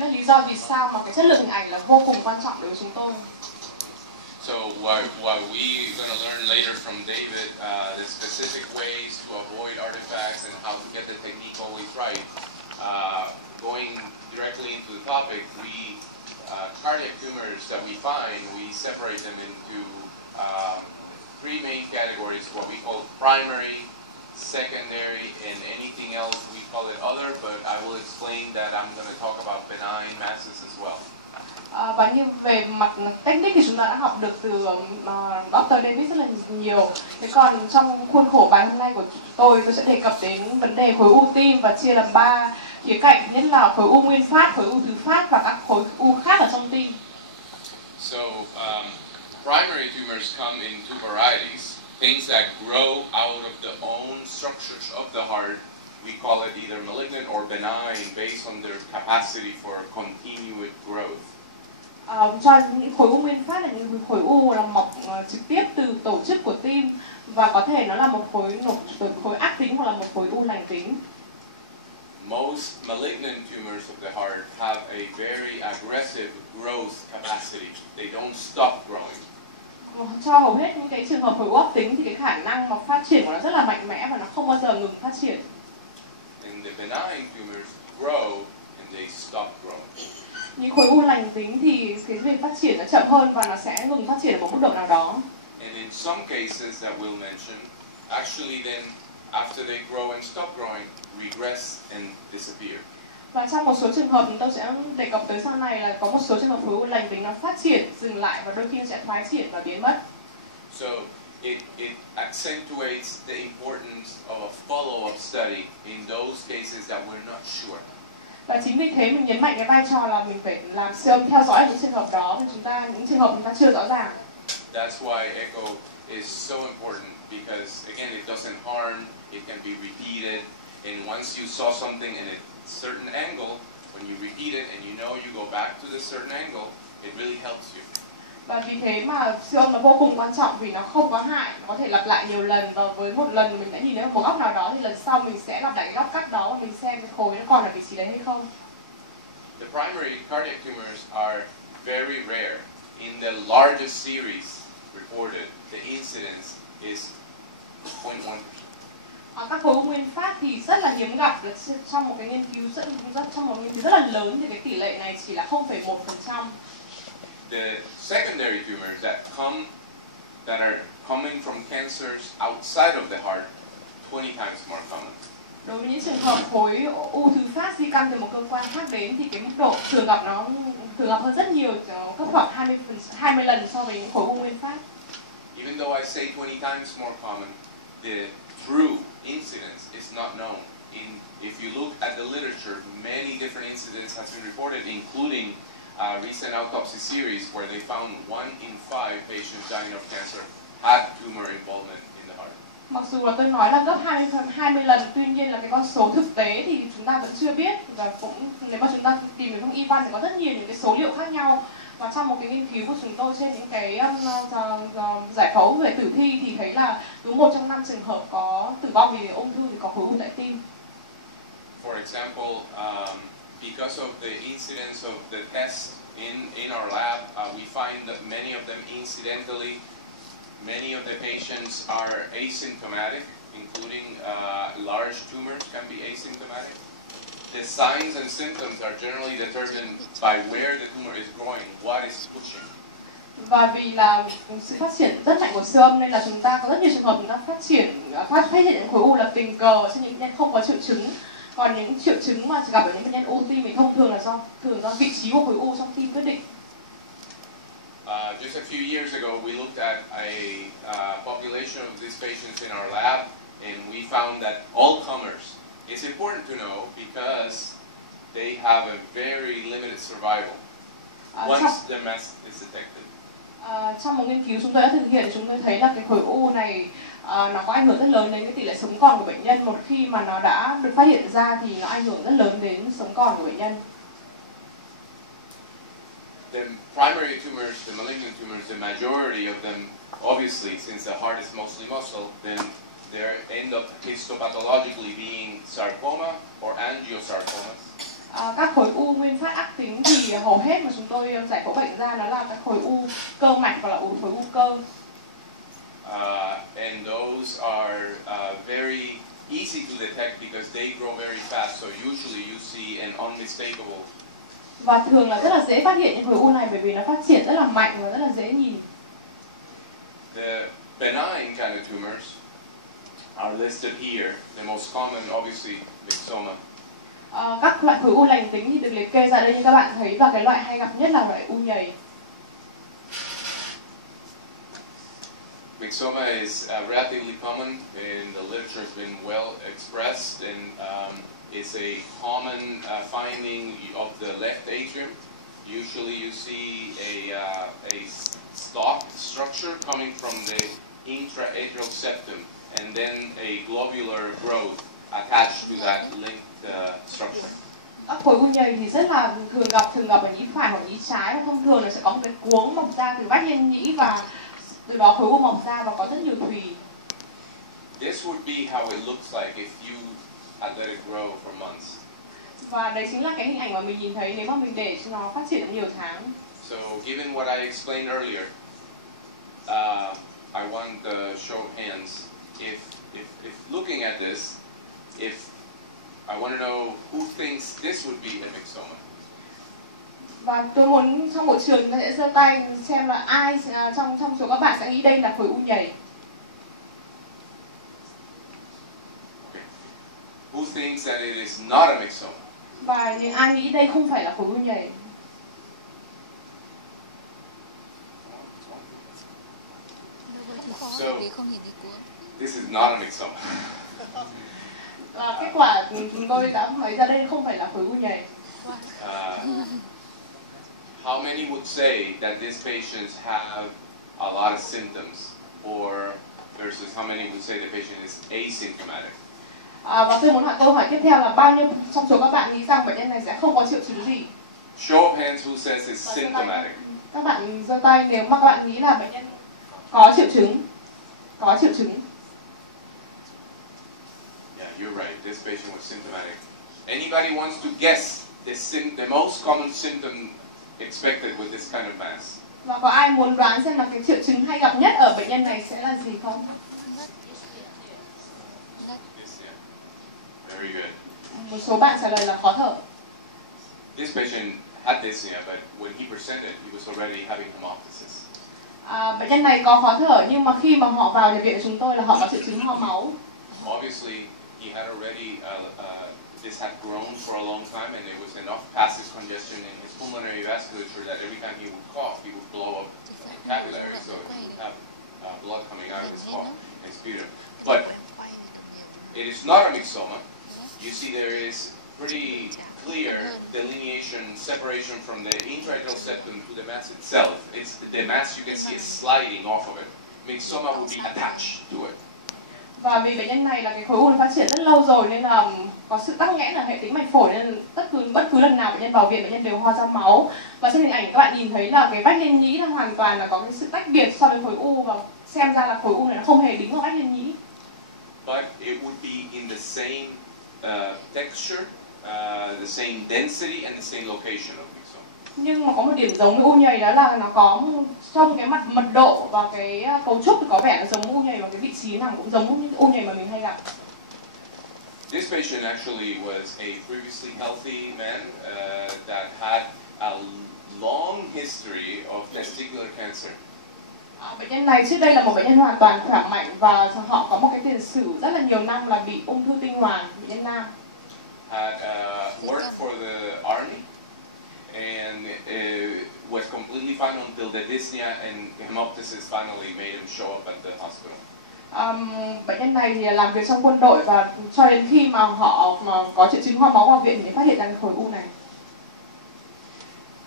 đấy là lý do vì sao mà cái chất lượng hình ảnh là vô cùng quan trọng đối với chúng tôi. So what we're going to learn later from David, the specific ways to avoid artifacts and how to get the technique always right. Going directly into the topic, cardiac tumors that we find, we separate them into three main categories, what we call primary, secondary, and anything else we call it other, but I will explain that I'm going to talk about benign masses as well. Và như về mặt technique thì chúng ta đã học được từ Dr. David rất là nhiều. Thế còn trong khuôn khổ bài hôm nay của tôi sẽ đề cập đến vấn đề khối u tim và chia làm 3 khía cạnh, nhất là khối u nguyên phát, khối u thứ phát và các khối u khác ở trong tim. So primary tumors come in two varieties. Things that grow out of the own structures of the heart, we call it either malignant or benign based on their capacity for continued growth. Cho những khối u nguyên phát là những khối u là mọc trực tiếp từ tổ chức của tim và có thể nó là một khối ác tính hoặc là một khối u lành tính. Most malignant tumors of the heart have a very aggressive growth capacity. They don't stop growing. Cho hầu hết những cái trường hợp khối u ác tính thì cái khả năng mà phát triển của nó rất là mạnh mẽ và nó không bao giờ ngừng phát triển. And the benign tumors grow and they stop growing. Những khối u lành tính thì cái việc phát triển nó chậm hơn và nó sẽ ngừng phát triển ở một mức độ nào đó. And in some cases that we'll mention, actually then after they grow and stop growing, regress and disappear. Và trong một số trường hợp tôi sẽ đề cập tới sau này là có một số trường hợp khối u lành tính nó phát triển dừng lại và đôi khi nó sẽ thoái triển và biến mất. So it accentuates the importance of a follow-up study in those cases that we're not sure. Và chính vì thế mình nhấn mạnh cái vai trò là mình phải làm siêu âm theo dõi những trường hợp đó, vì những trường hợp chúng ta chưa rõ ràng. That's why echo is so important because again it doesn't harm, it can be repeated, and once you saw something in a certain angle, when you repeat it and you know you go back to the certain angle, it really helps you. Và vì thế mà siêu âm nó vô cùng quan trọng vì nó không có hại, nó có thể lặp lại nhiều lần và với một lần mình đã nhìn thấy một góc nào đó thì lần sau mình sẽ lặp lại cái góc cắt đó và mình xem cái khối nó còn ở vị trí đấy hay không. The primary cardiac tumors are very rare. In the largest series reported, the incidence is 0.1%. Các khối u nguyên phát thì rất là hiếm gặp, trong một cái nghiên cứu rất là lớn thì cái tỷ lệ này chỉ là 0,1%. The secondary tumors that are coming from cancers outside of the heart, 20 times more common. Đối với những trường hợp khối u thứ phát di căn từ một cơ quan khác đến thì cái mức độ thường gặp hơn rất nhiều, gấp khoảng 20 lần so với những khối u nguyên phát. Even though I say 20 times more common, the true incidence is not known. If you look at the literature, many different incidents have been reported, including a recent autopsy series where they found 1 in 5 patients dying of cancer had tumor involvement in the heart. Mặc dù là tôi nói là gấp 20 lần, tuy nhiên là cái con số thực tế thì chúng ta vẫn chưa biết, và cũng nếu mà chúng ta tìm được trong y văn thì có rất nhiều những cái số liệu khác nhau. Và trong một cái nghiên cứu của chúng tôi trên những cái giải phẫu về tử thi thì thấy là cứ 1 trong 5 trường hợp có tử vong vì ung thư thì có khối u tại tim. For example, because of the incidence of the tests in our lab, we find that many of them incidentally, many of the patients are asymptomatic, including large tumors can be asymptomatic. The signs and symptoms are generally determined by where the tumor is growing, what is pushing. Và vì là sự phát triển rất mạnh của siêu âm nên là chúng ta có rất nhiều trường hợp chúng ta phát hiện những khối u là tình cờ cho những bệnh nhân không có triệu chứng. Còn những triệu chứng mà gặp ở những bệnh nhân u tim thì thông thường là do vị trí của khối u trong tim quyết định. Just a few years ago, we looked at a population of these patients in our lab, and we found that all comers. It's important to know because they have a very limited survival once the mass is detected. Trong một nghiên cứu chúng tôi đã thực hiện, chúng tôi thấy là cái khối u này nó có ảnh hưởng rất lớn đến cái tỷ lệ sống còn của bệnh nhân. Một khi mà nó đã được phát hiện ra thì nó ảnh hưởng rất lớn đến sống còn của bệnh nhân. The primary tumors, the malignant tumors, the majority of them, obviously, since the heart is mostly muscle, then they end up histopathologically being sarcoma or angiosarcomas. Các khối u nguyên phát ác tính thì hầu hết mà chúng tôi giải phẫu bệnh ra đó là các khối u cơ mạch hoặc là khối u cơ. And those are very easy to detect because they grow very fast. So usually you see an unmistakable. Và thường là rất là dễ phát hiện những khối u này bởi vì nó phát triển rất là mạnh và rất là dễ nhìn. The benign kind of tumors are listed here. The most common, obviously, myxoma. Các loại khối u lành tính thì được liệt kê ra đây như các bạn thấy, và cái loại hay gặp nhất là loại u nhầy. Myxoma is relatively common and the literature has been well expressed, and it's a common finding of the left atrium. Usually you see a stalk structure coming from the intra-atrial septum and then a globular growth attached to that linked structure. Các khối u nhầy thì rất là thường gặp ở nhĩ phải hoặc nhĩ trái, và thông thường là sẽ có một cái cuống mọc ra từ vách lên nhĩ, và từ đó khối u mọc ra và có rất nhiều thùy. This would be how it looks like if you had let it grow for months. Và đấy chính là cái hình ảnh mà mình nhìn thấy nếu mà mình để cho nó phát triển trong nhiều tháng. So, given what I explained earlier, I want to show hands. If looking at this, if I want to know who thinks this would be a myxoma. Và tôi muốn trong hội trường ta sẽ giơ tay xem là ai trong số các bạn sẽ nghĩ đây là khối u nhầy. Okay. Who thinks that it is not a myxoma? Và những ai nghĩ đây không phải là khối u nhầy. So, this is not a myxoma. Kết quả chúng tôi đã thấy ra đây không phải là khối u nhầy. How many would say that these patients have a lot of symptoms, or versus how many would say the patient is asymptomatic? Và tôi muốn hỏi câu hỏi tiếp theo là bao nhiêu trong số các bạn nghĩ rằng bệnh nhân này sẽ không có triệu chứng gì? Show of hands who says it's symptomatic. Các bạn giơ tay nếu mà các bạn nghĩ là bệnh nhân có triệu chứng. Có triệu chứng. Yeah, you're right. This patient was symptomatic. Anybody wants to guess the most common symptom expected with this kind of mass? Và có ai muốn đoán xem là cái triệu chứng hay gặp nhất ở bệnh nhân này sẽ là gì không? Very good. Một số bạn trả lời là khó thở. This patient had dyspnea, but when he presented, he was already having hemoptysis. Bệnh nhân này có khó thở, nhưng mà khi mà họ vào nhập viện của chúng tôi là họ có triệu chứng ho máu. Obviously, he had already this had grown for a long time, and there was enough passage congestion in his pulmonary vasculature that every time he would cough, he would blow up capillary, so he would have blood coming out of his cough and sputum. But it is not a myxoma. You see, there is pretty clear delineation, separation from the intra-atrial septum to the mass itself. It's the mass you can see is sliding off of it. Myxoma will be attached to it. Và vì bệnh nhân này là cái khối u nó phát triển rất lâu rồi nên là có sự tắc nghẽn ở hệ tĩnh mạch phổi, nên bất cứ lần nào bệnh nhân vào viện, bệnh nhân đều ho ra máu. Và trên hình ảnh các bạn nhìn thấy là cái vách lên nhĩ là hoàn toàn là có cái sự tách biệt so với khối u, và xem ra là khối u này nó không hề đính vào vách lên nhĩ. But it would be in the same texture, the same density, and the same location of myxoma. Nhưng mà có một điểm giống với u nhầy, đó là nó có trong cái mặt mật độ và cái cấu trúc thì có vẻ là giống u nhầy, và cái vị trí nằm cũng giống như u nhầy mà mình hay gặp. This patient actually was a previously healthy man that had a long history of testicular cancer. Bệnh nhân này trước đây là một bệnh nhân hoàn toàn khỏe mạnh và họ có một cái tiền sử rất là nhiều năm là bị ung thư tinh hoàn, bệnh nhân nam. Had worked for the army and was completely fine until the dyspnea and hemoptysis finally made him show up at the hospital. Bệnh nhân này thì làm việc trong quân đội, và cho đến khi mà họ có triệu chứng ho máu vào viện thì phát hiện ra cái khối u này.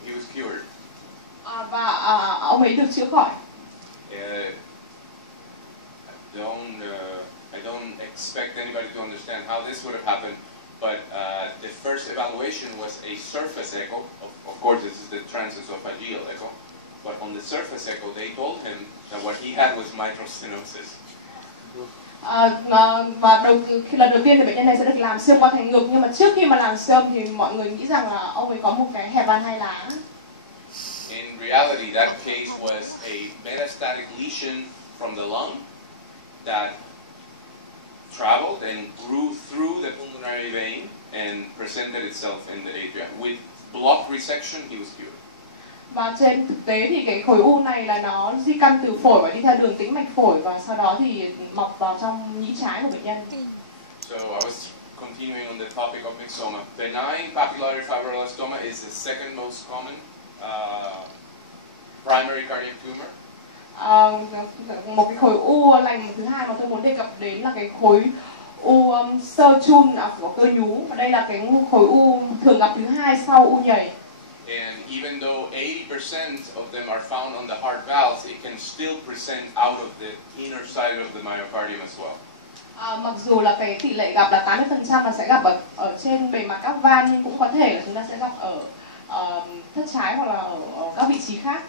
He was cured. Và ông ấy được chữa khỏi. I don't expect anybody to understand how this would have happened, but the first evaluation was a surface echo. Of course, this is the transesophageal echo. But on the surface echo, they told him that what he had was mitral stenosis. Và lần đầu tiên thì bệnh nhân này sẽ được làm siêu qua thành ngực, nhưng mà trước khi mà làm siêu âm thì mọi người nghĩ rằng là ông ấy có một cái hẹp van hai lá. In reality, that case was a metastatic lesion from the lung that traveled and grew through the pulmonary vein and presented itself in the atria. With block resection, he was cured. Và trên thực tế thì cái khối u này là nó di căn từ phổi và đi theo đường tĩnh mạch phổi, và sau đó thì mọc vào trong nhĩ trái của bệnh nhân. So I was continuing on the topic of myxoma. Benign papillary fibroblastoma is the second most common primary cardiac tumor. Một cái khối u lành thứ hai mà tôi muốn đề cập đến là cái khối u xơ chun của cơ nhú, và đây là cái khối u thường gặp thứ hai sau u nhầy. And even though 80% of them are found on the heart valves, it can still present out of the inner side of the myocardium as well. Mặc dù là cái tỷ lệ gặp là 80% là sẽ gặp ở trên bề mặt các van, nhưng cũng có thể là chúng ta sẽ gặp ở thất trái hoặc là ở các vị trí khác.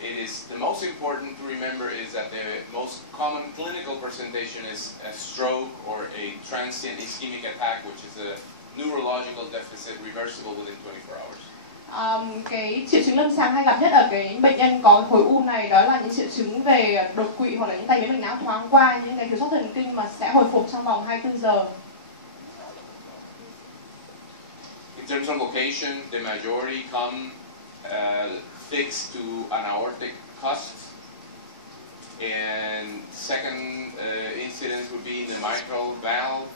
It is the most important to remember is that the most common clinical presentation is a stroke or a transient ischemic attack, which is a neurological deficit reversible within 24 hours. Cái triệu chứng lâm sàng hay gặp nhất ở cái bệnh nhân có khối u này đó là những triệu chứng về đột quỵ hoặc là những tai biến mạch não thoáng qua, những cái thiếu sót thần kinh mà sẽ hồi phục trong vòng 24 giờ. In terms of location, the majority come fixed to an aortic cusp, and second incidence would be in the mitral valve.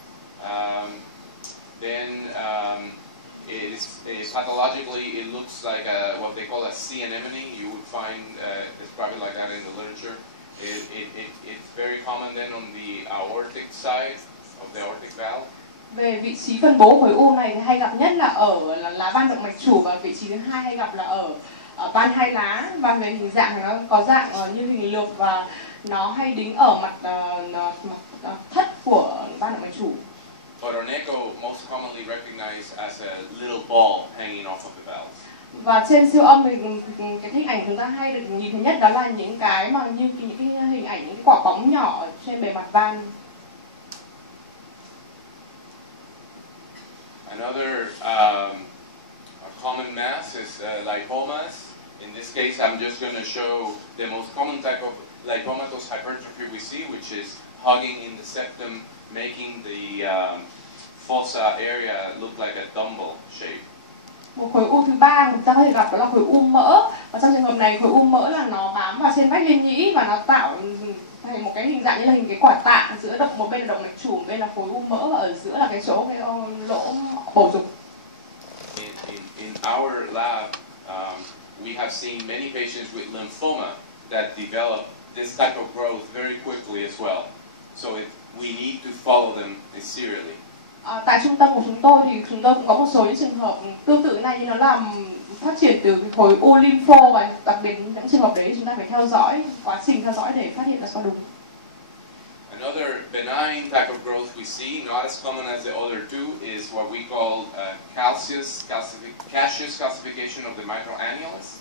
Pathologically, it looks like what they call a sea anemone. You would find described like that in the literature. It's very common then on the aortic side of the aortic valve. Về vị trí phân bố khối u này thì hay gặp nhất là ở lá van động mạch chủ, và vị trí thứ hai hay gặp là ở van hai lá. Và về hình dạng thì nó có dạng như hình lược, và nó hay đính ở mặt thất của van động mạch chủ. But on echo, most commonly recognized as a little ball hanging off of the valve. Và trên siêu âm thì cái hình ảnh chúng ta hay được nhìn thấy nhất đó là những cái mà như những cái hình ảnh những cái quả bóng nhỏ trên bề mặt van. Another common mass is lipomas. In this case, I'm just going to show the most common type of lipomatous hypertrophy we see, which is hugging in the septum, making the fossa area look like a dumbbell shape. Một khối u thứ ba chúng ta có thể gặp đó là khối u mỡ, và trong trường hợp này khối u mỡ là nó bám vào trên vách liên nhĩ và nó tạo thành một cái hình dạng như là hình cái quả tạ, giữa một bên là động mạch chủ, một bên là khối u mỡ, và ở giữa là cái chỗ cái lỗ bầu dục. In our lab, we have seen many patients with lymphoma that develop this type of growth very quickly as well. So we need to follow them serially. Tại trung tâm của chúng tôi thì chúng tôi cũng có một số những trường hợp tương tự này, như nó làm phát triển từ cái khối u lympho, và đặc biệt những trường hợp đấy chúng ta phải theo dõi quá trình theo dõi để phát hiện là có đúng. Another benign type of growth we see, not as common as the other two, is what we call caseous calcification of the mitral annulus.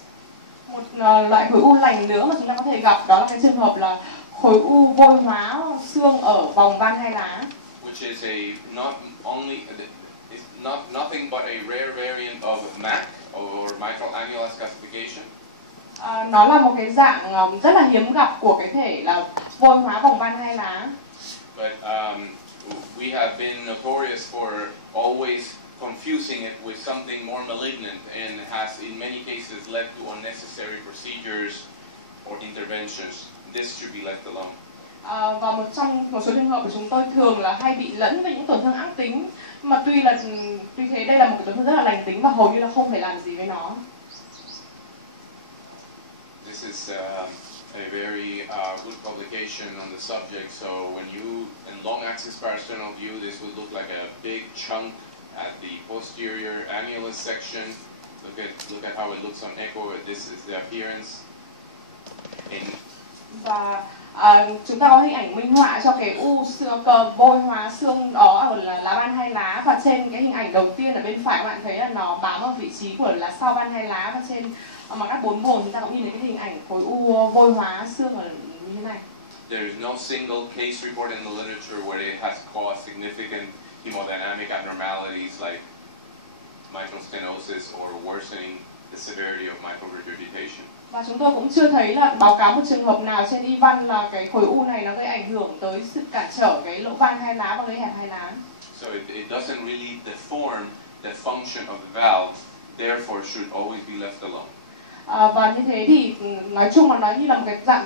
Một loại khối u lành nữa mà chúng ta có thể gặp đó là cái trường hợp là khối u vôi hóa xương ở vòng van hai lá. Which is nothing but a rare variant of MAC or mitral annulus calcification. Nó là một cái dạng rất là hiếm gặp của cái thể là vôi hóa vòng van hai lá. But we have been notorious for always confusing it with something more malignant, and has in many cases led to unnecessary procedures or interventions. This should be left alone. Và trong một số trường hợp của chúng tôi thường là hay bị lẫn với những tổn thương ác tính, mà tuy thế đây là một cái tổn thương rất là lành tính và hầu như là không phải làm gì với nó. This is a very good publication on the subject. So when you in long axis parasternal view, this would look like a big chunk at the posterior annulus section. Look at how it looks on echo. This is the appearance. Và chúng ta có hình ảnh minh họa cho cái u cờ vôi hóa xương đó ở lá van hai lá, và trên cái hình ảnh đầu tiên ở bên phải các bạn thấy là nó bám ở vị trí của lá sau van hai lá, và trên mặt cắt 4 vùng chúng ta cũng nhìn thấy cái hình ảnh khối u vôi hóa xương ở như thế này. there is no single case report in the literature where it has caused significant hemodynamic abnormalities like mitral stenosis or worsening the severity of mitral regurgitation. Và chúng tôi cũng chưa thấy là báo cáo một trường hợp nào trên y văn là cái khối u này nó gây ảnh hưởng tới sự cản trở cái lỗ van hai lá và gây hẹp hai lá. So it doesn't really deform the function of the valve, therefore should always be left alone. Và như thế thì nói chung là nó như là một cái dạng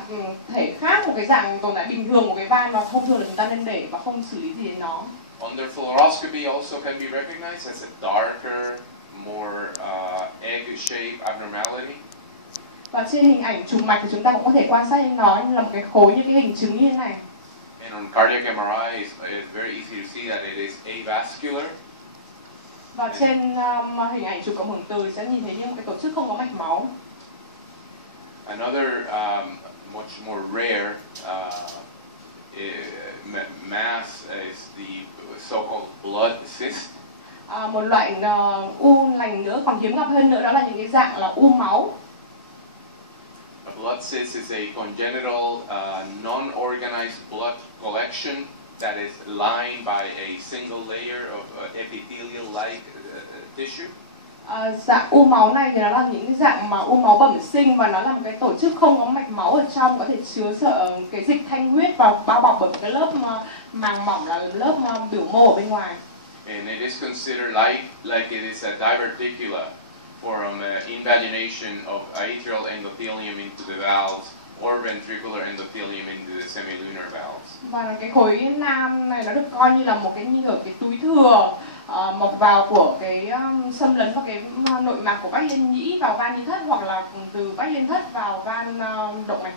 thể khác, một cái dạng tồn tại bình thường của cái van, và thông thường là chúng ta nên để và không xử lý gì đến nó. Under fluoroscopy also can be recognized as a darker, more egg-shaped abnormality. Và trên hình ảnh chụp mạch thì chúng ta cũng có thể quan sát đến nó như là một cái khối, như cái hình trứng như thế này. And on cardiac MRI, it's very easy to see that it is avascular. Và trên hình ảnh chụp cộng hưởng từ sẽ nhìn thấy như một cái tổ chức không có mạch máu. Another much more rare mass is the so-called blood cyst. Một loại u lành nữa còn hiếm gặp hơn nữa, đó là những cái dạng là u máu. A blood cyst is a congenital non-organized blood collection that is lined by a single layer of epithelial-like tissue. Dạng u máu này thì nó là những cái dạng mà u máu bẩm sinh, và nó là một cái tổ chức không có mạch máu ở trong, có thể chứa cái dịch thanh huyết và bao bọc bởi một cái lớp màng mỏng là lớp biểu mô ở bên ngoài. And it is considered like it is a diverticula from invagination of atrial endothelium into the valves or ventricular endothelium into the semilunar valves. Và cái khối nam này nó được coi như là một cái như ở cái túi thừa mọc vào của cái xâm lấn vào cái nội mạc của bách liên nhĩ vào van nhĩ thất, hoặc là từ bách liên thất vào van động mạch.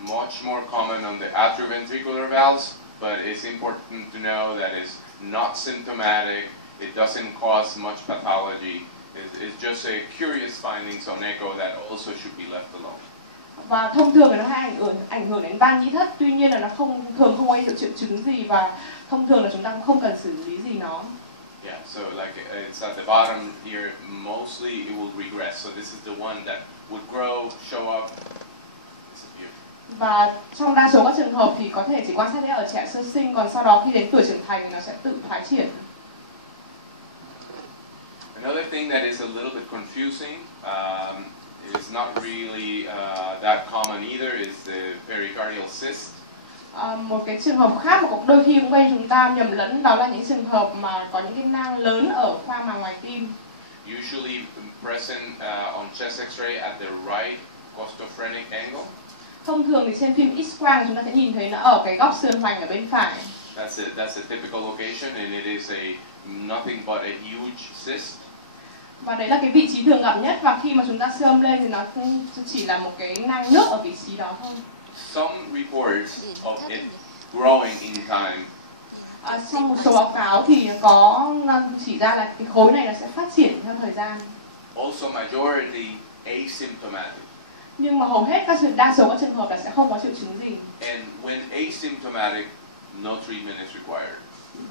Much more common on the atrioventricular valves, but it's important to know that it's not symptomatic. It doesn't cause much pathology. It's just a curious findings on echo that also should be left alone. Và thông thường thì nó hay ảnh hưởng đến van nhĩ thất, tuy nhiên là nó thường không gây triệu chứng gì, và thông thường là chúng ta cũng không cần xử lý gì nó. Yeah, so like it's at the bottom here, mostly it will regress. So this is the one that would grow, show up, disappear. Và trong đa số các trường hợp thì có thể chỉ quan sát thấy ở trẻ sơ sinh, còn sau đó khi đến tuổi trưởng thành thì nó sẽ tự thoái triển. Another thing that is a little bit confusing, is not really that common either, is the pericardial cyst. Một cái trường hợp khác mà cũng đôi khi cũng gây chúng ta nhầm lẫn, đó là những trường hợp mà có những cái nang lớn ở khoang màng ngoài tim. Usually present on chest X-ray at the right costophrenic angle. Thông thường thì trên phim X-quang chúng ta sẽ nhìn thấy nó ở cái góc sườn hoành ở bên phải. That's a typical location, and it is nothing but a huge cyst. Và đấy là cái vị trí thường gặp nhất, và khi mà chúng ta siêu âm lên thì nó chỉ là một cái nang nước ở vị trí đó thôi. Some reports of it growing in time. Trong một số báo cáo thì có chỉ ra là cái khối này nó sẽ phát triển theo thời gian. Also majority asymptomatic. Nhưng mà hầu hết đa số các trường hợp là sẽ không có triệu chứng gì. And when asymptomatic, no treatment is required.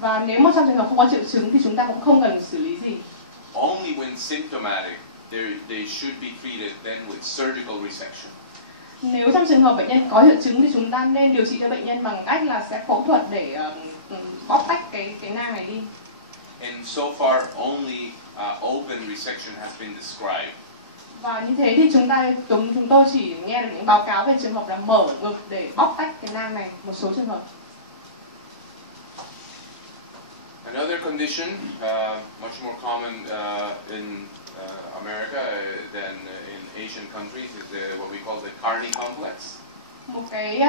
Và nếu mà trong trường hợp không có triệu chứng thì chúng ta cũng không cần xử lý gì. Only when symptomatic, they should be treated then with surgical resection. Nếu trong trường hợp bệnh nhân có triệu chứng thì chúng ta nên điều trị cho bệnh nhân bằng cách là sẽ phẫu thuật để bóc tách cái nang này đi. And so far only open resection has been described. Và như thế thì chúng tôi chỉ nghe được những báo cáo về trường hợp là mở ngực để bóc tách cái nang này, một số trường hợp. Another condition, much more common in America than in Asian countries, is what we call the Carney complex. Một cái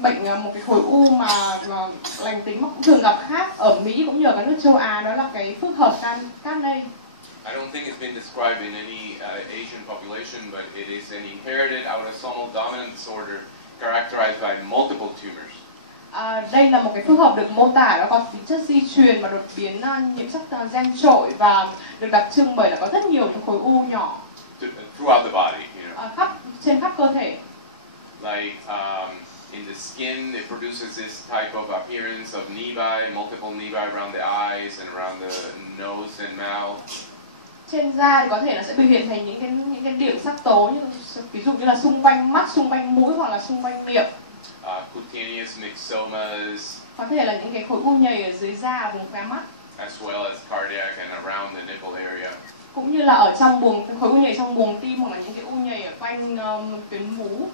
bệnh, một cái khối u mà lành tính mà cũng thường gặp khác ở Mỹ cũng như ở các nước châu Á, đó là cái phức hợp Carney. I don't think it's been described in any Asian population, but it is an inherited autosomal dominant disorder characterized by multiple tumors. Đây là một cái phức hợp được mô tả nó có tính chất di truyền và đột biến nhiễm sắc gen trội, và được đặc trưng bởi là có rất nhiều cái khối u nhỏ Throughout the body, you know. Trên khắp cơ thể. Like in the skin, it produces this type of appearance of nevi, multiple nevi around the eyes and around the nose and mouth. Trên da thì có thể nó sẽ biểu hiện thành những cái điểm sắc tố, như ví dụ như là xung quanh mắt, xung quanh mũi hoặc là xung quanh miệng. cutaneous myxomas, có thể là những cái khối u nhầy ở dưới da, vùng khóe mắt, as well as cardiac and around the nipple area. cũng như là ở trong buồng, khối u nhầy trong buồng tim hoặc là những cái u nhầy ở quanh tuyến vú.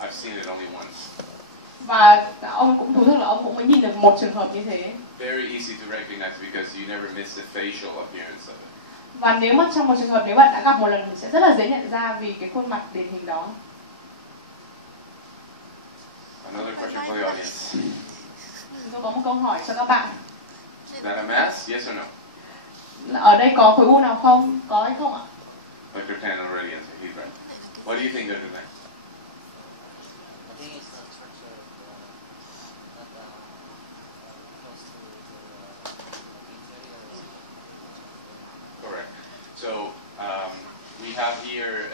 I've seen it only once. Và ông cũng thú thực là ông cũng mới nhìn được một trường hợp như thế. Very easy to recognize because you never miss the facial appearance of it. Và nếu mà trong một trường hợp nếu bạn đã gặp một lần thì sẽ rất là dễ nhận ra vì cái khuôn mặt điển hình đó. Another question for the audience. Tôi có một câu hỏi cho các bạn. Is that a mass? Yes or no? Ở đây có khối u nào không? Có hay không ạ? Dr. Tan already answered. He's right. What do you think, Dr. Tan? I think it's a structure not close to the inferior. Correct. So we have here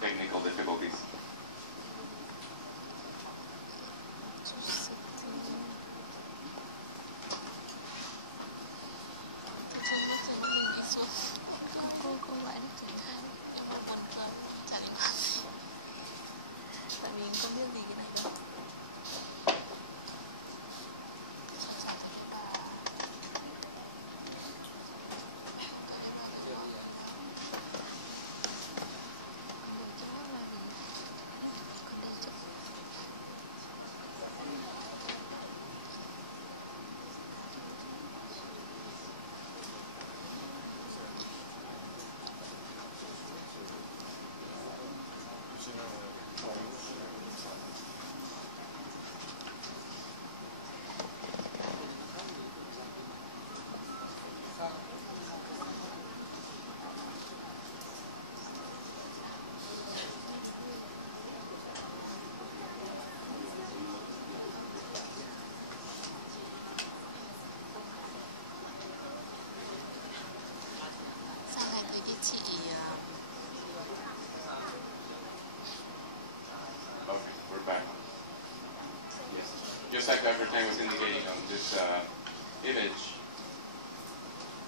technical difficulties. Tại vì không biết gì cái này đâu. Okay, we're back. Yes. Just like Dr. Tang was indicating on this image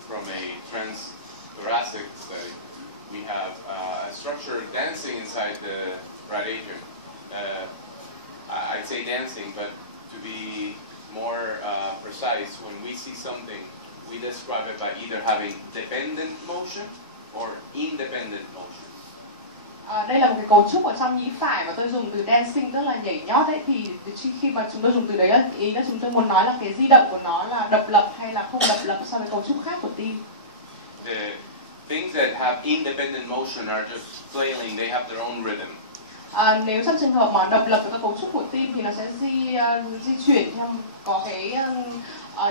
from a transthoracic study, we have a structure dancing inside the right atrium. I'd say dancing, but to be more precise, when we see something, we describe it by either having dependent motion or independent motion. Đây là một cái cấu trúc ở trong nhĩ phải và tôi dùng từ dancing tức là nhảy nhót đấy, thì khi mà chúng tôi dùng từ đấy ý là chúng tôi muốn nói là cái di động của nó là độc lập hay là không độc lập so với cấu trúc khác của tim. The things that have independent motion are just flailing, they have their own rhythm. Nếu trong trường hợp mà độc lập với các cấu trúc của tim thì nó sẽ di chuyển theo có cái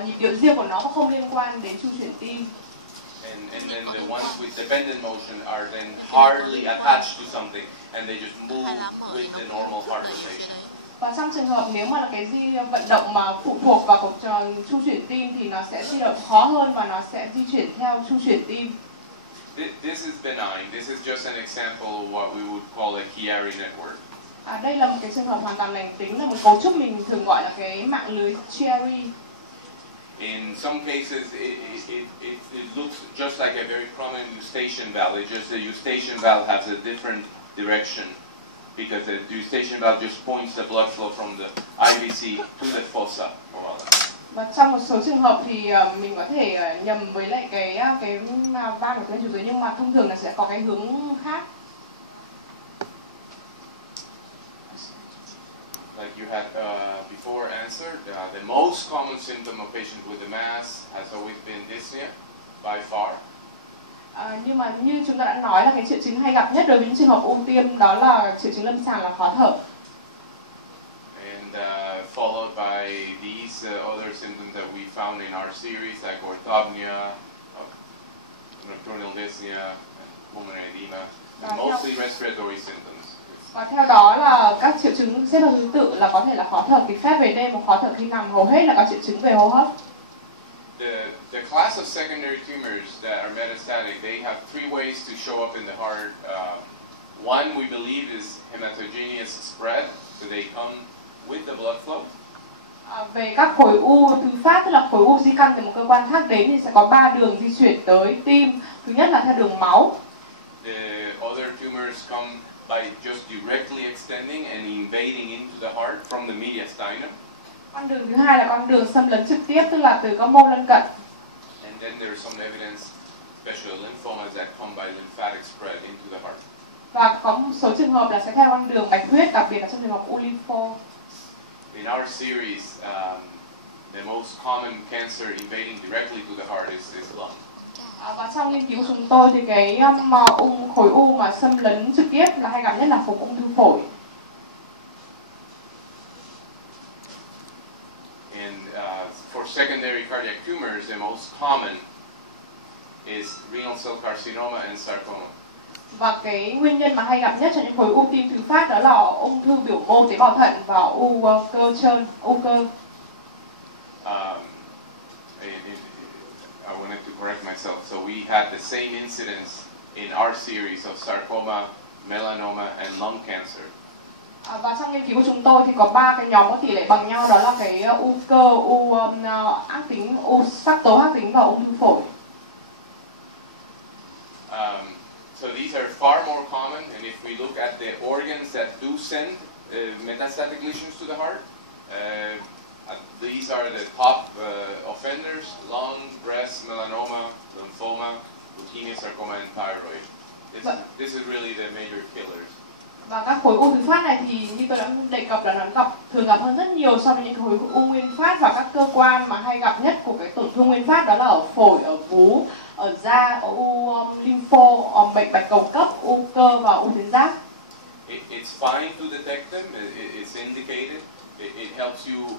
nhịp điệu riêng của nó và không liên quan đến chu chuyển tim. And then the ones with dependent motion are then hardly attached to something and they just move with the normal heart rotation. Và trong trường hợp nếu mà là cái vận động mà phụ thuộc vào cuộc chu chuyển tim thì nó sẽ di động khó hơn và nó sẽ di chuyển theo chu chuyển tim. This is benign. This is just an example of what we would call a Chiari network. Đây là một cái trường hợp hoàn toàn lành tính, là một cấu trúc mình thường gọi là cái mạng lưới Chiari. In some cases, it looks just like a very prominent eustachian valve. It's just the eustachian valve has a different direction because the eustachian valve just points the blood flow from the IVC to the fossa. Và trong một số trường hợp thì mình có thể nhầm với lại cái van của tuyến chủ dưới, nhưng mà thông thường là sẽ có cái hướng khác. Like you had before answered, the most common symptom of patients with the mass has always been dyspnea, by far. Nhưng mà như chúng ta đã nói là cái triệu chứng hay gặp nhất đối với những trường hợp u tiêm đó là triệu chứng lâm sàng là khó thở. And followed by these other symptoms that we found in our series, like orthopnea, nocturnal dyspnea, pulmonary edema, and mostly respiratory symptoms. Và theo đó là các triệu chứng xếp theo thứ tự là có thể là khó thở kịch phát về đêm hoặc khó thở khi nằm, hầu hết là các triệu chứng về hô hấp. The class of secondary tumors that are metastatic, they have three ways to show up in the heart. One we believe is hematogenous spread, so they come with the blood flow. Về các khối u thứ phát, tức là khối u di căn từ một cơ quan khác đến thì sẽ có 3 đường di chuyển tới tim. Thứ nhất là theo đường máu. The other tumors come by just directly extending and invading into the heart from the mediastinum. Con đường thứ hai là con đường xâm lấn trực tiếp, tức là từ các mô lân cận. And then there's some evidence, especially lymphomas, that come by lymphatic spread into the heart. Và có một số trường hợp là sẽ theo con đường bạch huyết, đặc biệt là trong trường hợp u lympho. In our series, the most common cancer invading directly to the heart is lung. Và trong nghiên cứu của chúng tôi thì cái khối u mà xâm lấn trực tiếp là hay gặp nhất là ung thư phổi. And for secondary cardiac tumors, the most common is renal cell carcinoma and sarcoma. Và cái nguyên nhân mà hay gặp nhất cho những khối u tim thứ phát đó là ung thư biểu mô tế bào thận và u cơ trơn, u cơ. I wanted to correct myself. So we had the same incidence in our series of sarcoma, melanoma, and lung cancer. Và trong nghiên cứu của chúng tôi thì có 3 cái nhóm có tỷ lệ bằng nhau, đó là cái u cơ, u ác tính, u sắc tố ác tính và ung thư phổi. So these are far more common, and if we look at the organs that do send metastatic lesions to the heart, these are the top offenders: lung, breast, melanoma, lymphoma, leukemia, sarcoma, and thyroid. This is really the major killers. Và các khối u thứ phát này thì như tôi đã đề cập là nó thường gặp hơn rất nhiều so với những khối u nguyên phát, và các cơ quan mà hay gặp nhất của cái tổn thương nguyên phát đó là ở phổi, ở vú, ở da, ở u lympho, bệnh bạch cầu cấp, u cơ và u tuyến giáp. It's fine to detect them. It's indicated. It helps you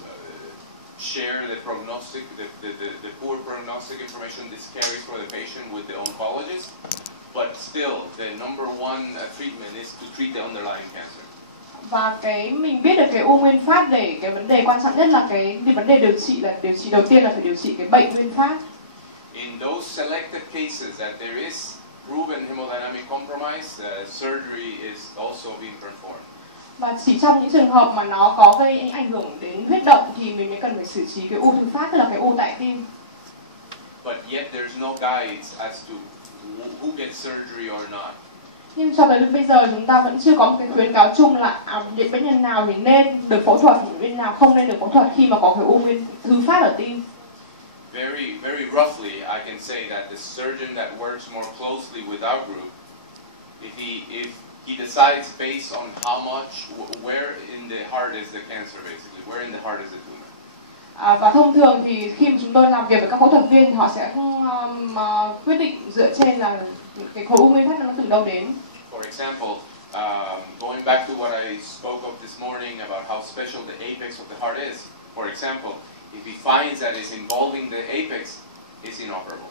share the prognostic, the poor prognostic information this carries for the patient with the oncologist. But still, the number one treatment is to treat the underlying cancer. Và mình biết được cái u nguyên phát để cái vấn đề quan trọng nhất là cái vấn đề điều trị đầu tiên là phải điều trị cái bệnh nguyên phát. In those selected cases that there is proven hemodynamic compromise, surgery is also being performed. Và chỉ trong những trường hợp mà nó có gây ảnh hưởng đến huyết động thì mình mới cần phải xử trí cái u thứ phát, tức là cái u tại tim. But yet there's no guides as to who gets surgery or not. Nhưng cho tới bây giờ chúng ta vẫn chưa có một cái khuyến cáo chung là những bệnh nhân nào thì nên được phẫu thuật, những bệnh nhân nào không nên được phẫu thuật khi mà có cái u nguyên thứ phát ở tim. Very, very roughly, I can say that the surgeon that works more closely with our group, if he decides based on how much, where in the heart is the cancer, basically, where in the heart is the tumor. Và thông thường thì khi mà chúng tôi làm việc với các phẫu thuật viên thì họ sẽ quyết định dựa trên là cái khối u nguyên phát nó từ đâu đến. For example, going back to what I spoke of this morning about how special the apex of the heart is. For example, if he finds that it's involving the apex, it's inoperable.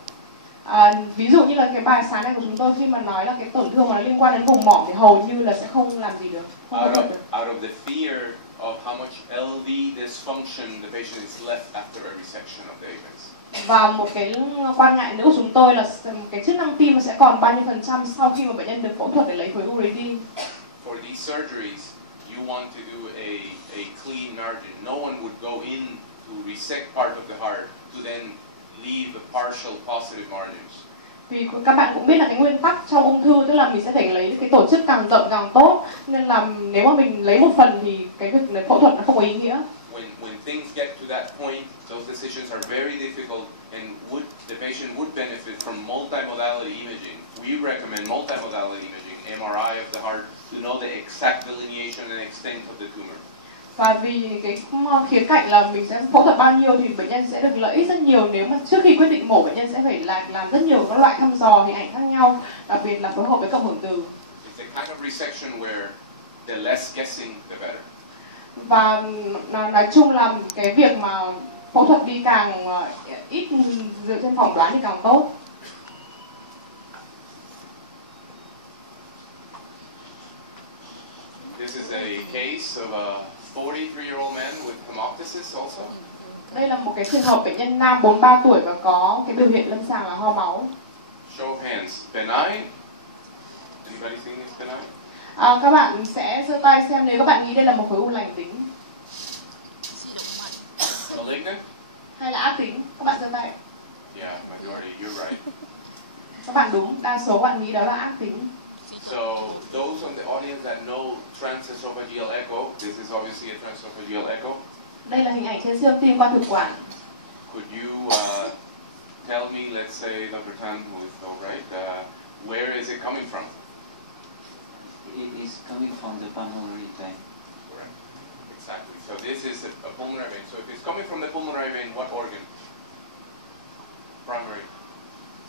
Ví dụ như là cái bài sáng nay của chúng tôi khi mà nói là cái tổn thương mà nó liên quan đến vùng mỏm thì hầu như là sẽ không làm gì được. Out of the fear of how much LV dysfunction the patient is left after a resection of the apex. Và một cái quan ngại nữa của chúng tôi là cái chức năng tim sẽ còn bao nhiêu % sau khi mà bệnh nhân được phẫu thuật để lấy khối u đấy đi. For these surgeries, you want to do a clean margin. No one would go in to resect part of the heart to then leave a partial positive margins. Vì các bạn cũng biết là cái nguyên tắc trong ung thư tức là mình sẽ phải lấy cái tổ chức càng rộng càng tốt, nên là nếu mà mình lấy một phần thì cái việc phẫu thuật nó không có ý nghĩa. When things get to that point, those decisions are very difficult, and the patient would benefit from multimodality imaging. We recommend multimodality imaging, MRI of the heart, to know the exact delineation and extent of the tumor. Và vì cái khía cạnh là mình sẽ phẫu thuật bao nhiêu thì bệnh nhân sẽ được lợi ích rất nhiều nếu mà trước khi quyết định mổ bệnh nhân sẽ phải làm rất nhiều các loại thăm dò hình ảnh khác nhau, đặc biệt là phối hợp với cộng hưởng từ. It's a kind of resection where the less guessing the better. Và nói chung là cái việc mà phẫu thuật đi càng ít dựa trên phỏng đoán thì càng tốt. This is a case of a 43-year-old man with hemoptysis also. Đây là một cái trường hợp bệnh nhân nam 43 tuổi và có cái biểu hiện lâm sàng là ho máu. Show of hands. Benign? Anybody think it's benign? Các bạn sẽ giơ tay xem nếu các bạn nghĩ đây là một khối u lành tính Malignant? hay là ác tính. Các bạn giơ tay. Yeah, majority. You're right. Các bạn đúng, đa số các bạn nghĩ đó là ác tính. So those on the audience that know transesophageal echo, this is obviously a transesophageal echo. Đây là hình ảnh trên siêu tim qua thực quản. Could you tell me, let's say, Dr. Tan, who is all right, where is it coming from? It is coming from the pulmonary vein. Correct. Exactly. So this is a pulmonary vein. So if it's coming from the pulmonary vein, what organ? Primary.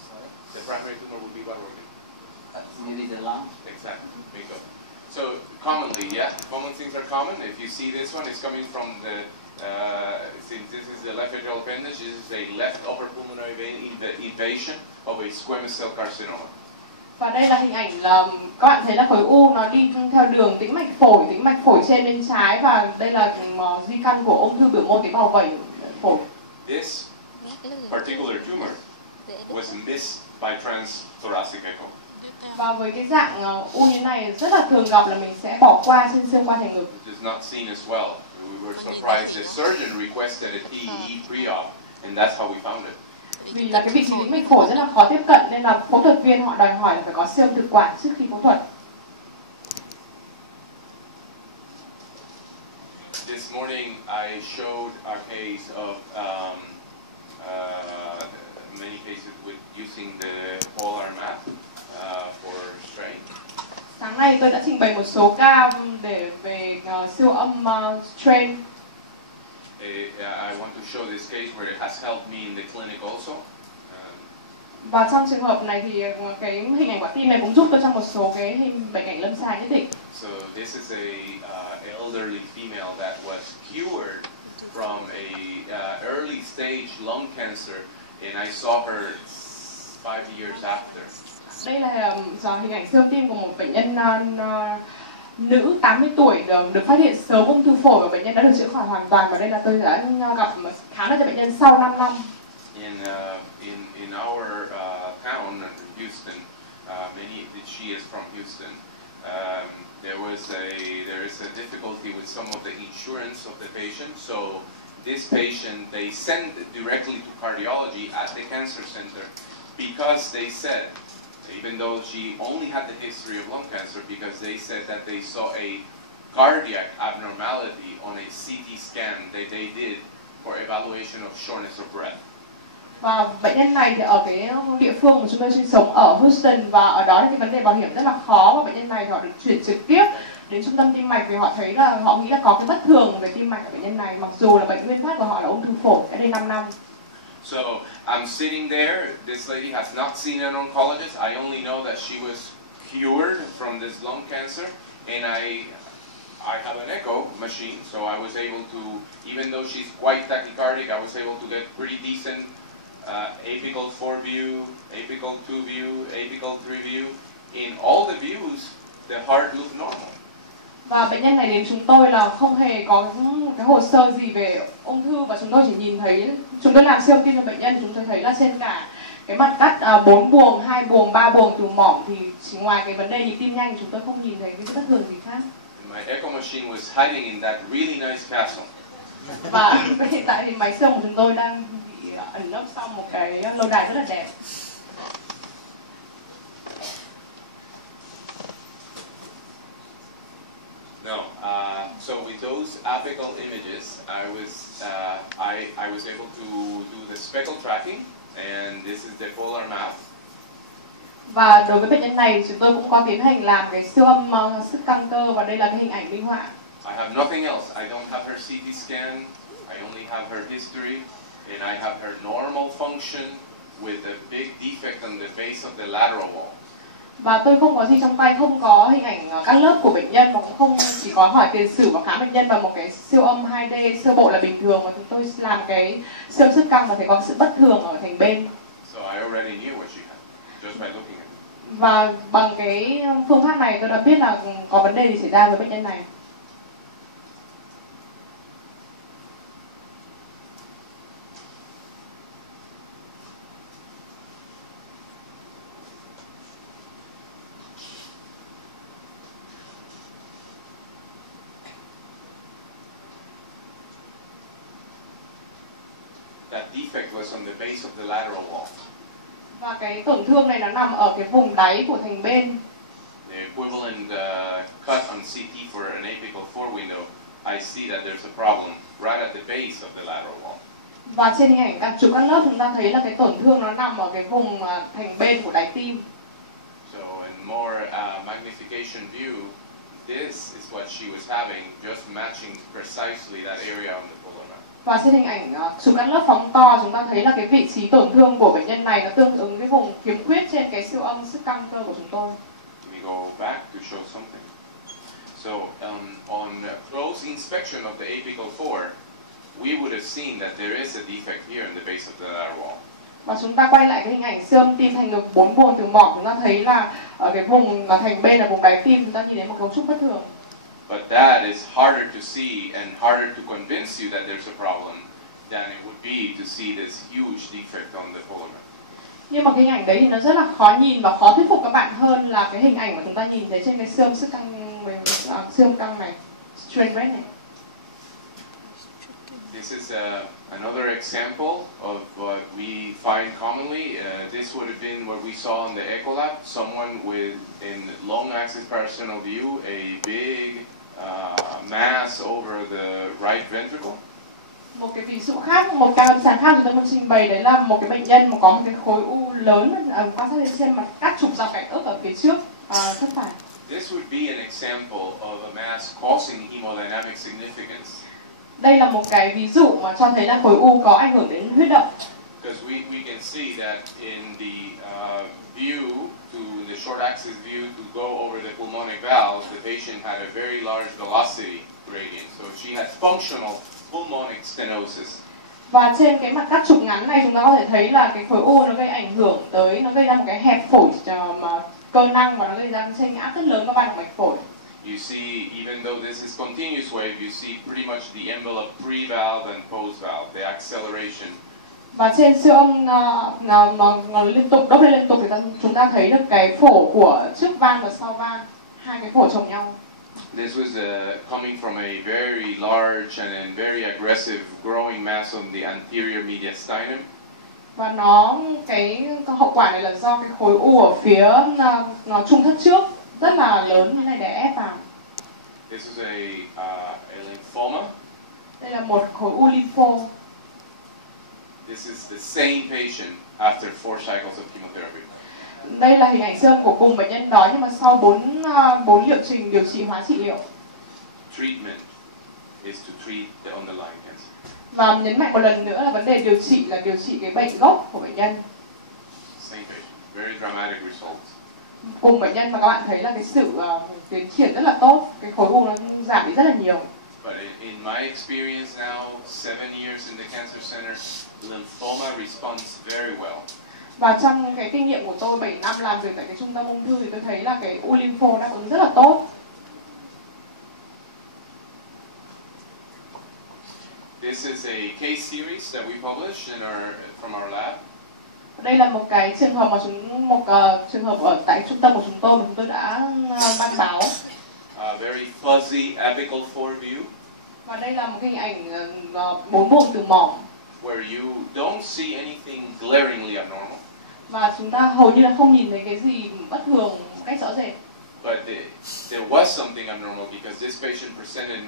Sorry? The primary tumor would be what organ? Maybe the lung. Exactly. Bingo. So commonly, yeah, common things are common. If you see this one, it's coming from the, since this is the left atrial appendage, this is a left upper pulmonary vein invasion of a squamous cell carcinoma. Và đây là hình ảnh là các bạn thấy là khối u nó đi theo đường tĩnh mạch phổi trên bên trái, và đây là di căn của ung thư biểu mô tế bào vẩy phổi. This particular tumor was missed by transthoracic echo. Và với cái dạng u như này rất là thường gặp là mình sẽ bỏ qua trên xương qua thành ngực. It is not seen as well. We were surprised. The surgeon requested a TEE pre-op, and that's how we found it. Vì là cái vị trí tĩnh mạch phổi rất là khó tiếp cận nên là phẫu thuật viên họ đòi hỏi là phải có siêu âm thực quản trước khi phẫu thuật. This morning I showed a case of many cases with using the polar map for strain. Sáng nay tôi đã trình bày một số ca để về siêu âm strain. I want to show this case where it has helped me in the clinic also. Và trong trường hợp này thì cái hình ảnh quả tim này cũng giúp tôi trong một số cái bệnh cảnh lâm sàng nhất định. So this is a elderly female that was cured from a early stage lung cancer, and I saw her 5 years after. Đây là hình ảnh siêu âm tim của một bệnh nhân nữ 80 tuổi được phát hiện sớm ung thư phổi, và bệnh nhân đã được chữa khỏi hoàn toàn, và đây là tôi đã gặp khám cho bệnh nhân sau 5 năm. In our town, Houston, she is from Houston. There is a difficulty with some of the insurance of the patient. So this patient they sent directly to cardiology at the cancer center because they said, even though she only had the history of lung cancer, because they said that they saw a cardiac abnormality on a CT scan that they did for evaluation of shortness of breath. Và bệnh nhân này thì ở cái địa phương mà chúng tôi sinh sống ở Houston, và ở đó thì cái vấn đề bảo hiểm rất là khó, và bệnh nhân này họ được chuyển trực tiếp đến trung tâm tim mạch vì họ thấy là họ nghĩ là có cái bất thường về tim mạch ở bệnh nhân này, mặc dù là bệnh nguyên phát của họ là ung thư phổi đã đây 5 năm. So I'm sitting there. This lady has not seen an oncologist. I only know that she was cured from this lung cancer, and I have an echo machine, so I was able to, even though she's quite tachycardic, I was able to get pretty decent apical 4 view, apical 2 view, apical 3 view. In all the views, the heart looked normal. Và bệnh nhân này đến chúng tôi là không hề có cái hồ sơ gì về ung thư, và chúng tôi chỉ nhìn thấy, chúng tôi làm siêu âm tim cho bệnh nhân, chúng tôi thấy là trên cả cái mặt cắt 4 buồng, 2 buồng, 3 buồng từ mỏm thì chỉ ngoài cái vấn đề nhịp tim nhanh chúng tôi không nhìn thấy cái bất thường gì khác. My echo machine was hiding in that really nice castle. Và hiện tại thì máy siêu của chúng tôi đang bị ẩn nấp sau một cái lâu đài rất là đẹp. No, so with those apical images, I was able to do the speckle tracking, and this is the polar map. Và đối với bệnh nhân này chúng tôi cũng có tiến hành làm cái siêu âm sức căng cơ, và đây là cái hình ảnh minh họa. I have nothing else. I don't have her CT scan. I only have her history, and I have her normal function with a big defect on the base of the lateral wall. Và tôi không có gì trong tay, không có hình ảnh các lớp của bệnh nhân, và cũng không chỉ có hỏi tiền sử và khám bệnh nhân, và một cái siêu âm 2D sơ bộ là bình thường, và chúng tôi làm cái siêu âm sức căng và thấy có sự bất thường ở thành bên. So I already knew what she had just by looking at it. Và bằng cái phương pháp này tôi đã biết là có vấn đề gì xảy ra với bệnh nhân này. that defect was on the base of the lateral wall. Và cái tổn thương này nó nằm ở cái vùng đáy của thành bên. The equivalent cut on CT for an apical 4 window, I see that there's a problem right at the base of the lateral wall. Và trên hình ảnh các chụp cắt lớp chúng ta thấy là cái tổn thương nó nằm ở cái vùng thành bên của đáy tim. So in more magnification view, this is what she was having, just matching precisely that area on the polar map. Và trên hình ảnh chụp cắt lớp phóng to chúng ta thấy là cái vị trí tổn thương của bệnh nhân này nó tương ứng cái vùng khiếm khuyết trên cái siêu âm sức căng cơ của chúng tôi. Let me go back to show something. So on close inspection of the apical 4, we would have seen that there is a defect here in the base of the lateral wall. Và chúng ta quay lại cái hình ảnh siêu âm tim thành ngực 4 buồng từ mỏm, chúng ta thấy là ở cái vùng mà thành bên là vùng đáy tim, chúng ta nhìn thấy một cấu trúc bất thường. But that is harder to see and harder to convince you that there's a problem than it would be to see this huge defect on the polar map. Nhưng mà cái hình ảnh đấy thì nó rất là khó nhìn và khó thuyết phục các bạn hơn là cái hình ảnh mà chúng ta nhìn thấy trên cái siêu âm sức căng siêu âm căng này, strain rate này. This is another example of what we find commonly. This would have been what we saw in the echo lab. Someone with, in long axis parasternal view, a big mass over the right ventricle. Một cái ví dụ khác, một ca lâm sàng khác chúng tôi muốn trình bày đấy là một cái bệnh nhân mà có một cái khối u lớn quan sát trên mặt cắt trục dọc cạnh ức ở phía trước thất phải. This would be an example of a mass causing hemodynamic significance. Đây là một cái ví dụ mà cho thấy là khối u có ảnh hưởng đến huyết động. Because we can see that in the view, the short axis view to go over the pulmonic valve, the patient had a very large velocity gradient. So she had functional pulmonic stenosis. Và trên cái mặt cắt trục ngắn này chúng ta có thể thấy là cái khối u nó gây ảnh hưởng tới, nó gây ra một cái hẹp phổi mà cơ năng và nó gây ra trên áp rất lớn các bạn mạch phổi. You see, even though this is continuous wave, you see pretty much the envelope pre-valve and post-valve, the acceleration. Và trên siêu âm nó liên tục đốt lên liên tục thì chúng ta thấy được cái phổ của trước van và sau van, hai cái phổ chồng nhau. This was coming from a very large and very aggressive growing mass on the anterior mediastinum. Và cái hậu quả này là do cái khối u ở phía trung thất trước rất là lớn như này để ép vào. This is a lymphoma. Đây là một khối u lympho. This is the same patient after 4 cycles of chemotherapy. Đây là hình ảnh siêu âm của cùng bệnh nhân đó nhưng mà sau 4 liệu trình điều trị hóa trị liệu. Treatment is to treat the underlying cancer. Và nhấn mạnh một lần nữa là vấn đề điều trị là điều trị cái bệnh gốc của bệnh nhân. Same patient, very dramatic results. Cùng bệnh nhân mà các bạn thấy là cái sự tiến triển rất là tốt, cái khối u nó giảm đi rất là nhiều. But in my experience now, 7 years in the cancer center, lymphoma responds very well. Và trong cái kinh nghiệm của tôi 7 năm làm việc tại cái trung tâm ung thư thì tôi thấy là cái u lympho đáp ứng rất là tốt. This is a case series that we published from our lab. Đây là một cái trường hợp mà trường hợp ở tại trung tâm của chúng tôi đã ban báo. Very fuzzy apical 4 view. Và đây là một cái hình ảnh 4 buồng từ mỏm. Where you don't see anything glaringly abnormal. Và chúng ta hầu như là không nhìn thấy cái gì bất thường một cách rõ rệt. But there was something abnormal because this patient presented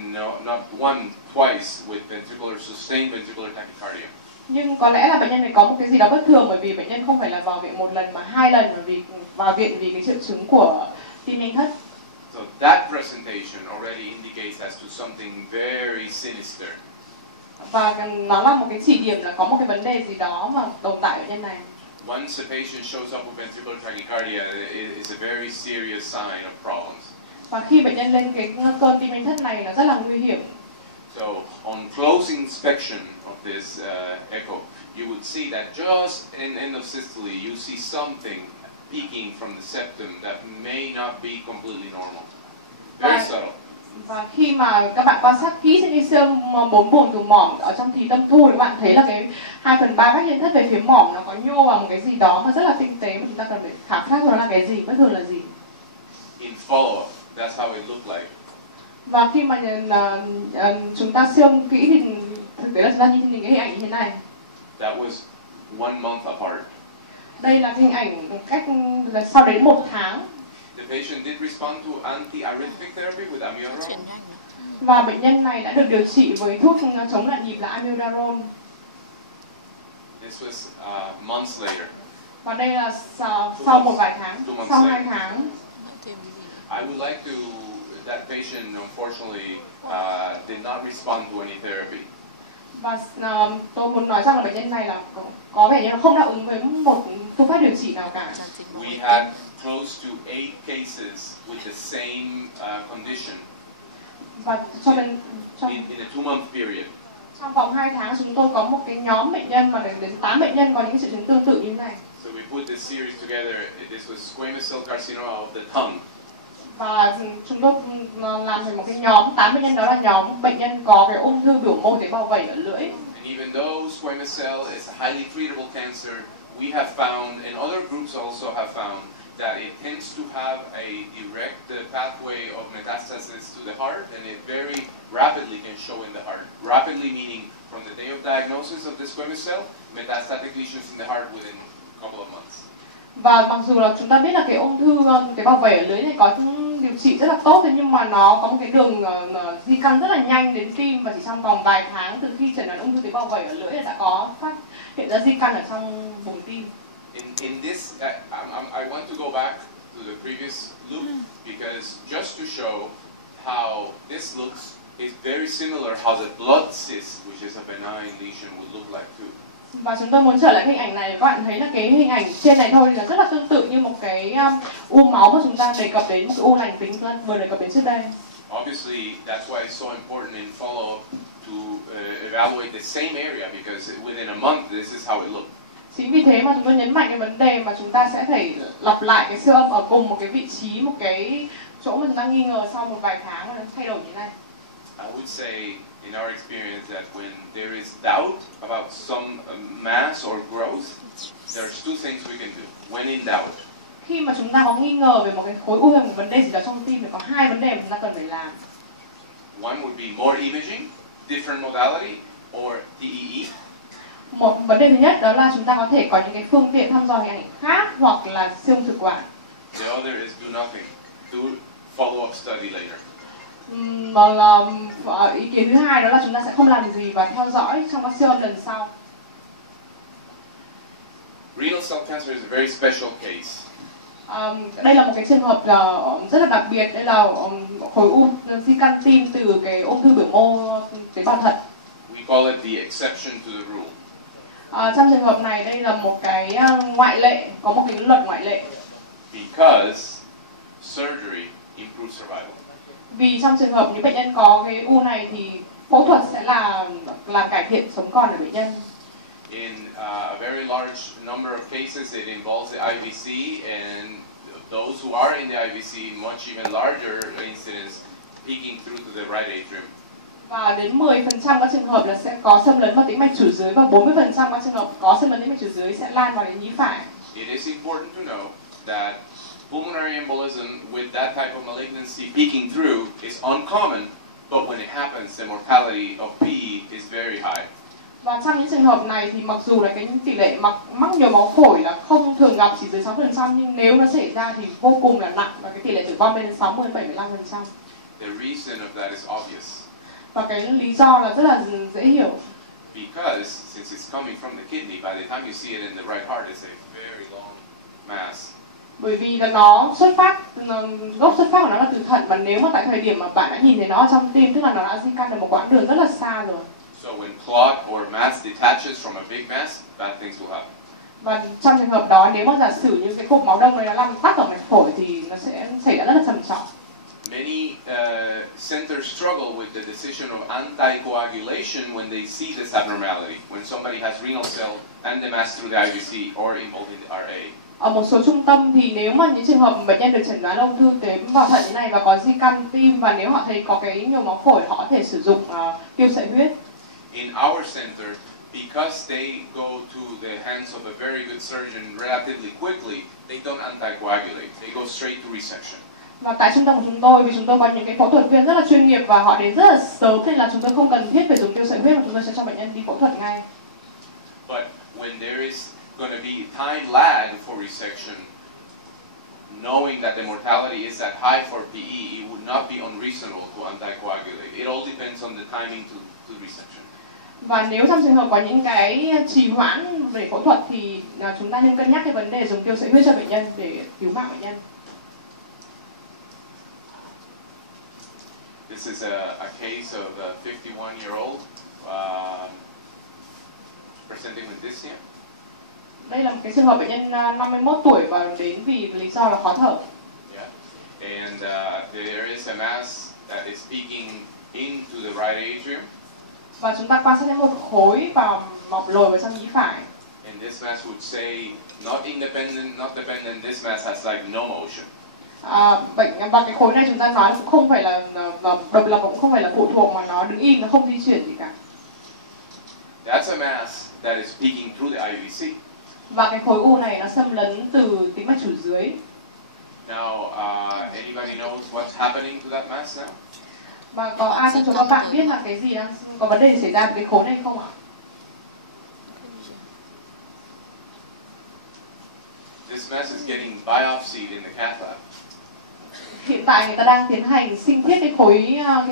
not once, twice with sustained ventricular tachycardia. Nhưng có lẽ là bệnh nhân này có một cái gì đó bất thường bởi vì bệnh nhân không phải là vào viện 1 lần mà 2 lần bởi vì vào viện vì cái triệu chứng của tim nhanh thất. So that presentation already indicates as to something very sinister. Và nó là một cái chỉ điểm là có một cái vấn đề gì đó mà tồn tại ở nhân này. Once a patient shows up with ventricular tachycardia, it's a very serious sign of problems. Và khi bệnh nhân lên cái cơn tim nhanh thất này nó rất là nguy hiểm. So on close inspection of this echo, you would see that just in end of systole, you see something peeking from the septum that may not be completely normal. Very subtle. Và khi mà các bạn quan sát kỹ trên cái siêu âm 4 buồng từ mỏm ở trong thí tâm thu thì các bạn thấy là cái 2/3 vách nhân thất về phía mỏm nó có nhô vào một cái gì đó mà rất là tinh tế mà chúng ta cần phải khảo sát nó là cái gì, bất thường là gì. In follow-up, that's how it looked like. Và khi mà chúng ta siêu âm kỹ thì thực tế là chúng ta nhìn cái hình ảnh như thế này. That was 1 month apart. Đây là hình ảnh cách là sau đến 1 tháng. The patient did respond to anti-arrhythmic therapy with amiodarone. Và bệnh nhân này đã được điều trị với thuốc chống loạn nhịp là amiodarone. This was months later. Và đây là sau một vài tháng, sau 2 tháng. I would like to, that patient unfortunately did not respond to any therapy. Và tôi muốn nói rằng là bệnh nhân này là có vẻ như là không đáp ứng với một phương pháp điều trị nào cả. We had close to 8 cases with the same condition Và trong in a 2-month period. trong vòng 2 tháng chúng tôi có một cái nhóm bệnh nhân mà đến 8 bệnh nhân có những triệu chứng tương tự như thế này. So we put this series together. This was squamous cell carcinoma of the tongue. Và chúng tôi làm thành một cái nhóm 8 bệnh nhân, đó là nhóm bệnh nhân có cái ung thư biểu mô tế bào vẩy ở lưỡi. And even though squamous cell is a highly treatable cancer, we have found, and other groups also have found, that it tends to have a direct pathway of metastasis to the heart, and it very rapidly can show in the heart. Rapidly meaning from the day of diagnosis of the squamous cell, metastatic lesions in the heart within a couple of months. Và mặc dù là chúng ta biết là cái ung thư tế bào vẩy ở lưỡi này có điều trị rất là tốt, thế nhưng mà nó có một cái đường di căn rất là nhanh đến tim, và chỉ trong vòng vài tháng từ khi chẩn đoán ung thư tế bào vẩy ở lưỡi đã có phát hiện ra di căn ở trong buồng tim. In this, I want to go back to the previous loop because just to show how this looks is very similar how the blood cyst, which is a benign lesion, would look like too. Và chúng tôi muốn trở lại hình ảnh này, các bạn thấy là cái hình ảnh trên này thôi là rất là tương tự như một cái u máu mà chúng ta đề cập đến, một cái u lành tính vừa đề cập đến trước đây. Obviously, that's why it's so important in follow-up to evaluate the same area because within a month this is how it looked. Chính vì thế mà chúng tôi nhấn mạnh cái vấn đề mà chúng ta sẽ phải lặp lại cái siêu âm ở cùng một cái vị trí, một cái chỗ mà chúng ta nghi ngờ sau một vài tháng mà nó thay đổi như thế này. I would say in our experience that when there is doubt about some mass or growth, there's two things we can do. When in doubt, Khi mà chúng ta có nghi ngờ về một cái khối u hay một vấn đề gì đó trong tim thì có 2 vấn đề mà chúng ta cần phải làm. one would be more imaging, different modality, or TEE. Một vấn đề thứ nhất đó là chúng ta có thể có những cái phương tiện thăm dò hình ảnh khác hoặc là siêu âm thực quản. The other is do nothing. Do follow-up study later. Ý kiến thứ hai đó là chúng ta sẽ không làm gì và theo dõi trong các siêu âm lần sau. Renal cell cancer is a very special case. Đây là một cái trường hợp rất là đặc biệt. Đây là khối u di căn tim từ cái ung thư biểu mô tế bào thận. We call it the exception to the rule. Trong trường hợp này đây là một cái ngoại lệ, có một cái luật ngoại lệ. Because surgery improves survival. Vì trong trường hợp những bệnh nhân có cái u này thì phẫu thuật sẽ là làm cải thiện sống còn của bệnh nhân. In a very large number of cases, it involves the IVC, and those who are in the IVC, much even larger incidence, peeking through to the right atrium. Và đến 10% các trường hợp là sẽ có xâm lấn vào tĩnh mạch chủ dưới, và 40% các trường hợp có xâm lấn tĩnh mạch chủ dưới sẽ lan vào đến nhĩ phải. It is important to know that pulmonary embolism with that type of malignancy peeking through is uncommon, but when it happens, the mortality of PE is very high. Và trong những trường hợp này thì mặc dù là cái tỷ lệ mắc nhồi máu phổi là không thường gặp, chỉ dưới 6%, nhưng nếu nó xảy ra thì vô cùng là nặng và cái tỷ lệ tử vong lên đến 60-75%. The reason of that is obvious. Và cái lý do là rất là dễ hiểu. Because since it's coming from the kidney, by the time you see it in the right heart, it's a very long mass. Bởi vì là nó gốc xuất phát của nó là từ thận, và nếu mà tại thời điểm mà bạn đã nhìn thấy nó ở trong tim, tức là nó đã di căn được một quãng đường rất là xa rồi. So when clot or mass detaches from a big mass, bad things will happen. Và trong trường hợp đó, nếu mà giả sử như cái cục máu đông này nó làm tắc ở mạch phổi thì nó sẽ xảy ra rất là trầm trọng. Many centers struggle with the decision of anticoagulation when they see this abnormality, when somebody has renal cell and the mass through the IVC or involved in the RA. Ở một số trung tâm thì nếu mà những trường hợp bệnh nhân được chẩn đoán ung thư tế bào thận như này và có di căn tim, và nếu họ thấy có cái nhồi máu phổi, họ có thể sử dụng tiêu sợi huyết. In our center, because they go to the hands of a very good surgeon relatively quickly, they don't anticoagulate. They go straight to resection. Và tại trung tâm của chúng tôi, vì chúng tôi có những cái phẫu thuật viên rất là chuyên nghiệp và họ đến rất là sớm, nên là chúng tôi không cần thiết phải dùng tiêu sợi huyết, mà chúng tôi sẽ cho bệnh nhân đi phẫu thuật ngay. But when there is going to be time lag for resection, knowing that the mortality is that high for PE, it would not be unreasonable to anticoagulate. It all depends on the timing to resection. Và nếu trong trường hợp có những cái trì hoãn về phẫu thuật thì chúng ta nên cân nhắc cái vấn đề dùng tiêu sợi huyết cho bệnh nhân để cứu mạng bệnh nhân. This is a case of a 51-year-old presenting with dyspnea. Đây là một cái trường hợp bệnh nhân 51 tuổi và đến vì lý do là khó thở. Yeah, and there is a mass that is peeking into the right atrium. Và chúng ta quan sát thấy một khối vào mọc lồi vào trong nhĩ phải. And this mass would say not independent, not dependent. This mass has like no motion. Và cái khối này chúng ta nói cũng không phải là độc lập, cũng không phải là phụ thuộc mà nó đứng im, nó không di chuyển gì cả. That's a mass that is peeking through the IVC. Và cái khối u này nó xâm lấn từ tĩnh mạch chủ dưới. Now, anybody knows what's happening to that mass now? Và có ai trong số các bạn biết là cái gì đang có vấn đề xảy ra với cái khối này không ạ? This mass is getting biopsied in the cath lab. Hiện tại người ta đang tiến hành sinh thiết cái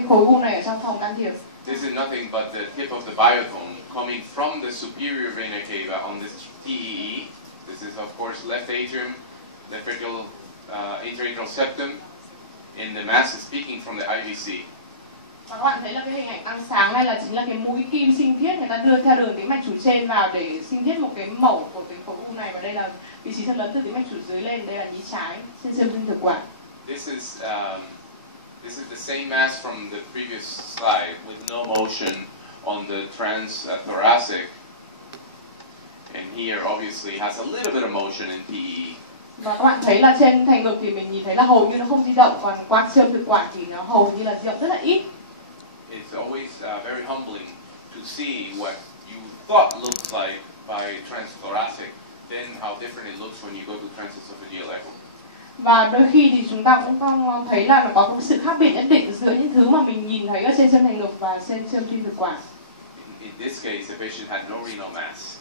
khối u này ở trong phòng can thiệp. This is nothing but the tip of the biotome coming from the superior vena cava on this TEE. This is of course left atrium, left atrial septum, and the mass is peeking from the IVC. Và các bạn thấy là cái hình ảnh tăng sáng này là chính là cái mũi kim sinh thiết, người ta đưa theo đường tĩnh mạch chủ trên vào để sinh thiết một cái mẩu của cái khối u này, và đây là vị trí xâm lấn từ tĩnh mạch chủ dưới lên, đây là nhĩ trái trên siêu thực quản. This is the same mass from the previous slide with no motion on the transthoracic, and here obviously has a little bit of motion in PE. Và các bạn thấy là trên thành ngực thì mình nhìn thấy là hầu như nó không di động, còn qua siêu thực quản thì nó hầu như là di động rất là ít. It's always very humbling to see what you thought looked like by transthoracic, then how different it looks when you go to transesophageal echo. Và đôi khi thì chúng ta cũng không thấy là nó có một sự khác biệt nhất định giữa những thứ mà mình nhìn thấy ở trên xương thành ngực và trên xương thủy thực quản. In this case, the patient had no renal mass.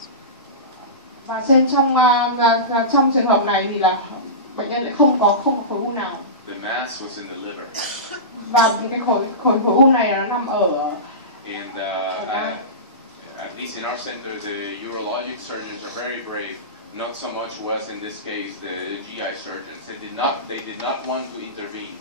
Và trong trường hợp này thì là bệnh nhân lại không có khối u nào. The mass was in the liver. Và cái khối u này nó nằm ở. And at least in our center, the urologic surgeons are very brave. Not so much was in this case the GI surgeons. They did not want to intervene.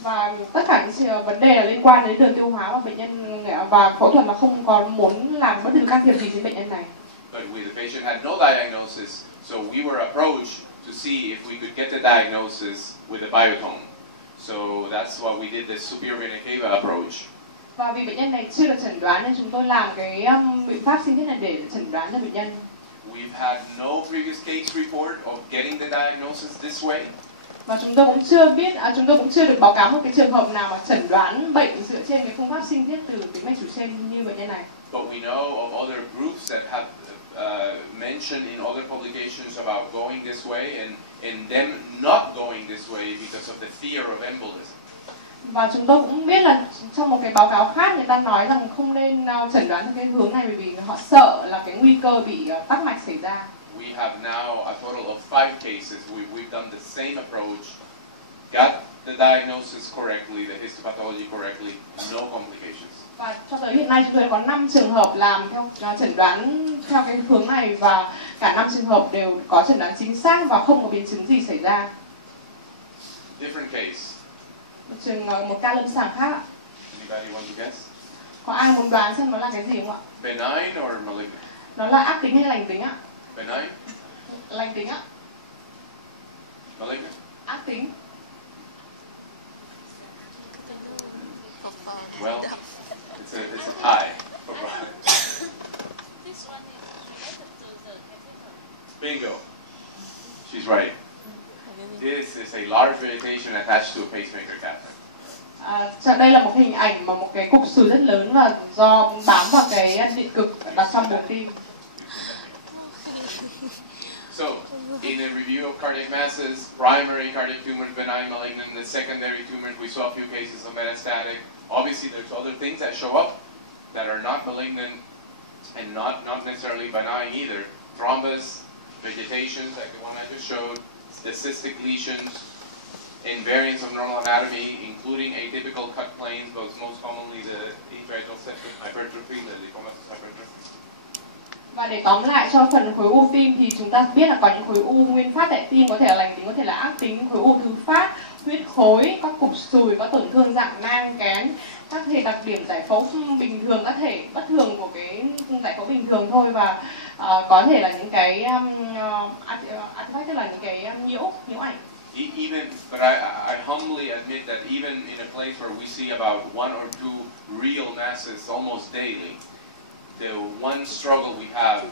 Và tất cả những vấn đề là liên quan đến đường tiêu hóa và bệnh nhân và phẫu thuật mà không có muốn làm bất cứ can thiệp gì đến bệnh nhân này. But the patient had no diagnosis, so we were approached to see if we could get the diagnosis with a biotome. So that's why we did the superior vena cava approach. Và vì bệnh nhân này chưa được chẩn đoán nên chúng tôi làm cái biện pháp sinh thiết này để chẩn đoán cho bệnh nhân. We've had no previous case report of getting the diagnosis this way. Và chúng tôi cũng chưa được báo cáo một cái trường hợp nào mà chẩn đoán bệnh dựa trên cái phương pháp sinh thiết từ tĩnh mạch chủ trên như bệnh nhân này. But we know of other groups that have mentioned in other publications about going this way and them not going this way because of the fear of embolism. Và chúng tôi cũng biết là trong một cái báo cáo khác người ta nói rằng không nên chẩn đoán theo cái hướng này bởi vì họ sợ là cái nguy cơ bị tắc mạch xảy ra. We have now a total of 5 cases. We've done the same approach, got the diagnosis correctly, the histopathology correctly, no complications. Và cho tới hiện nay chúng tôi có 5 trường hợp làm theo chẩn đoán theo cái hướng này và cả 5 trường hợp đều có chẩn đoán chính xác và không có biến chứng gì xảy ra. Different case. Một ca lâm sàng khác. Anybody want to guess? Có ai muốn đoán xem nó là cái gì không ạ? Benign or malignant? Nó là ác tính hay lành tính ạ? Benign? Lành tính ạ. Malignant? Ác tính. Well, it's a tie. Bingo. She's right. This is a large vegetation attached to a pacemaker catheter. Đây là một hình ảnh mà một cái cục sùi rất lớn và do bám vào cái điện cực đặt trong buồng tim. So, in a review of cardiac masses, primary cardiac tumors, benign, malignant, the secondary tumors, we saw a few cases of metastatic. Obviously, there's other things that show up that are not malignant, and not necessarily benign either. Thrombus, vegetations like the one I just showed, the cystic lesions, invariants of normal anatomy, including atypical cut planes, but most commonly the atrial septum hypertrophy, the lipomatous hypertrophy. Và để tóm lại cho phần khối u tim thì chúng ta biết là có những khối u nguyên phát tại tim, có thể là lành tính, có thể là ác tính, khối u thứ phát, huyết khối, các cục sùi, có tổn thương dạng nang kén, các thể đặc điểm giải phẫu bình thường, các thể bất thường của cái giải phẫu bình thường thôi, và có thể là những cái artifact, tức là những cái nhiễu ảnh. But I humbly admit that even in a place where we see about 1 or 2 real masses almost daily, the one struggle we have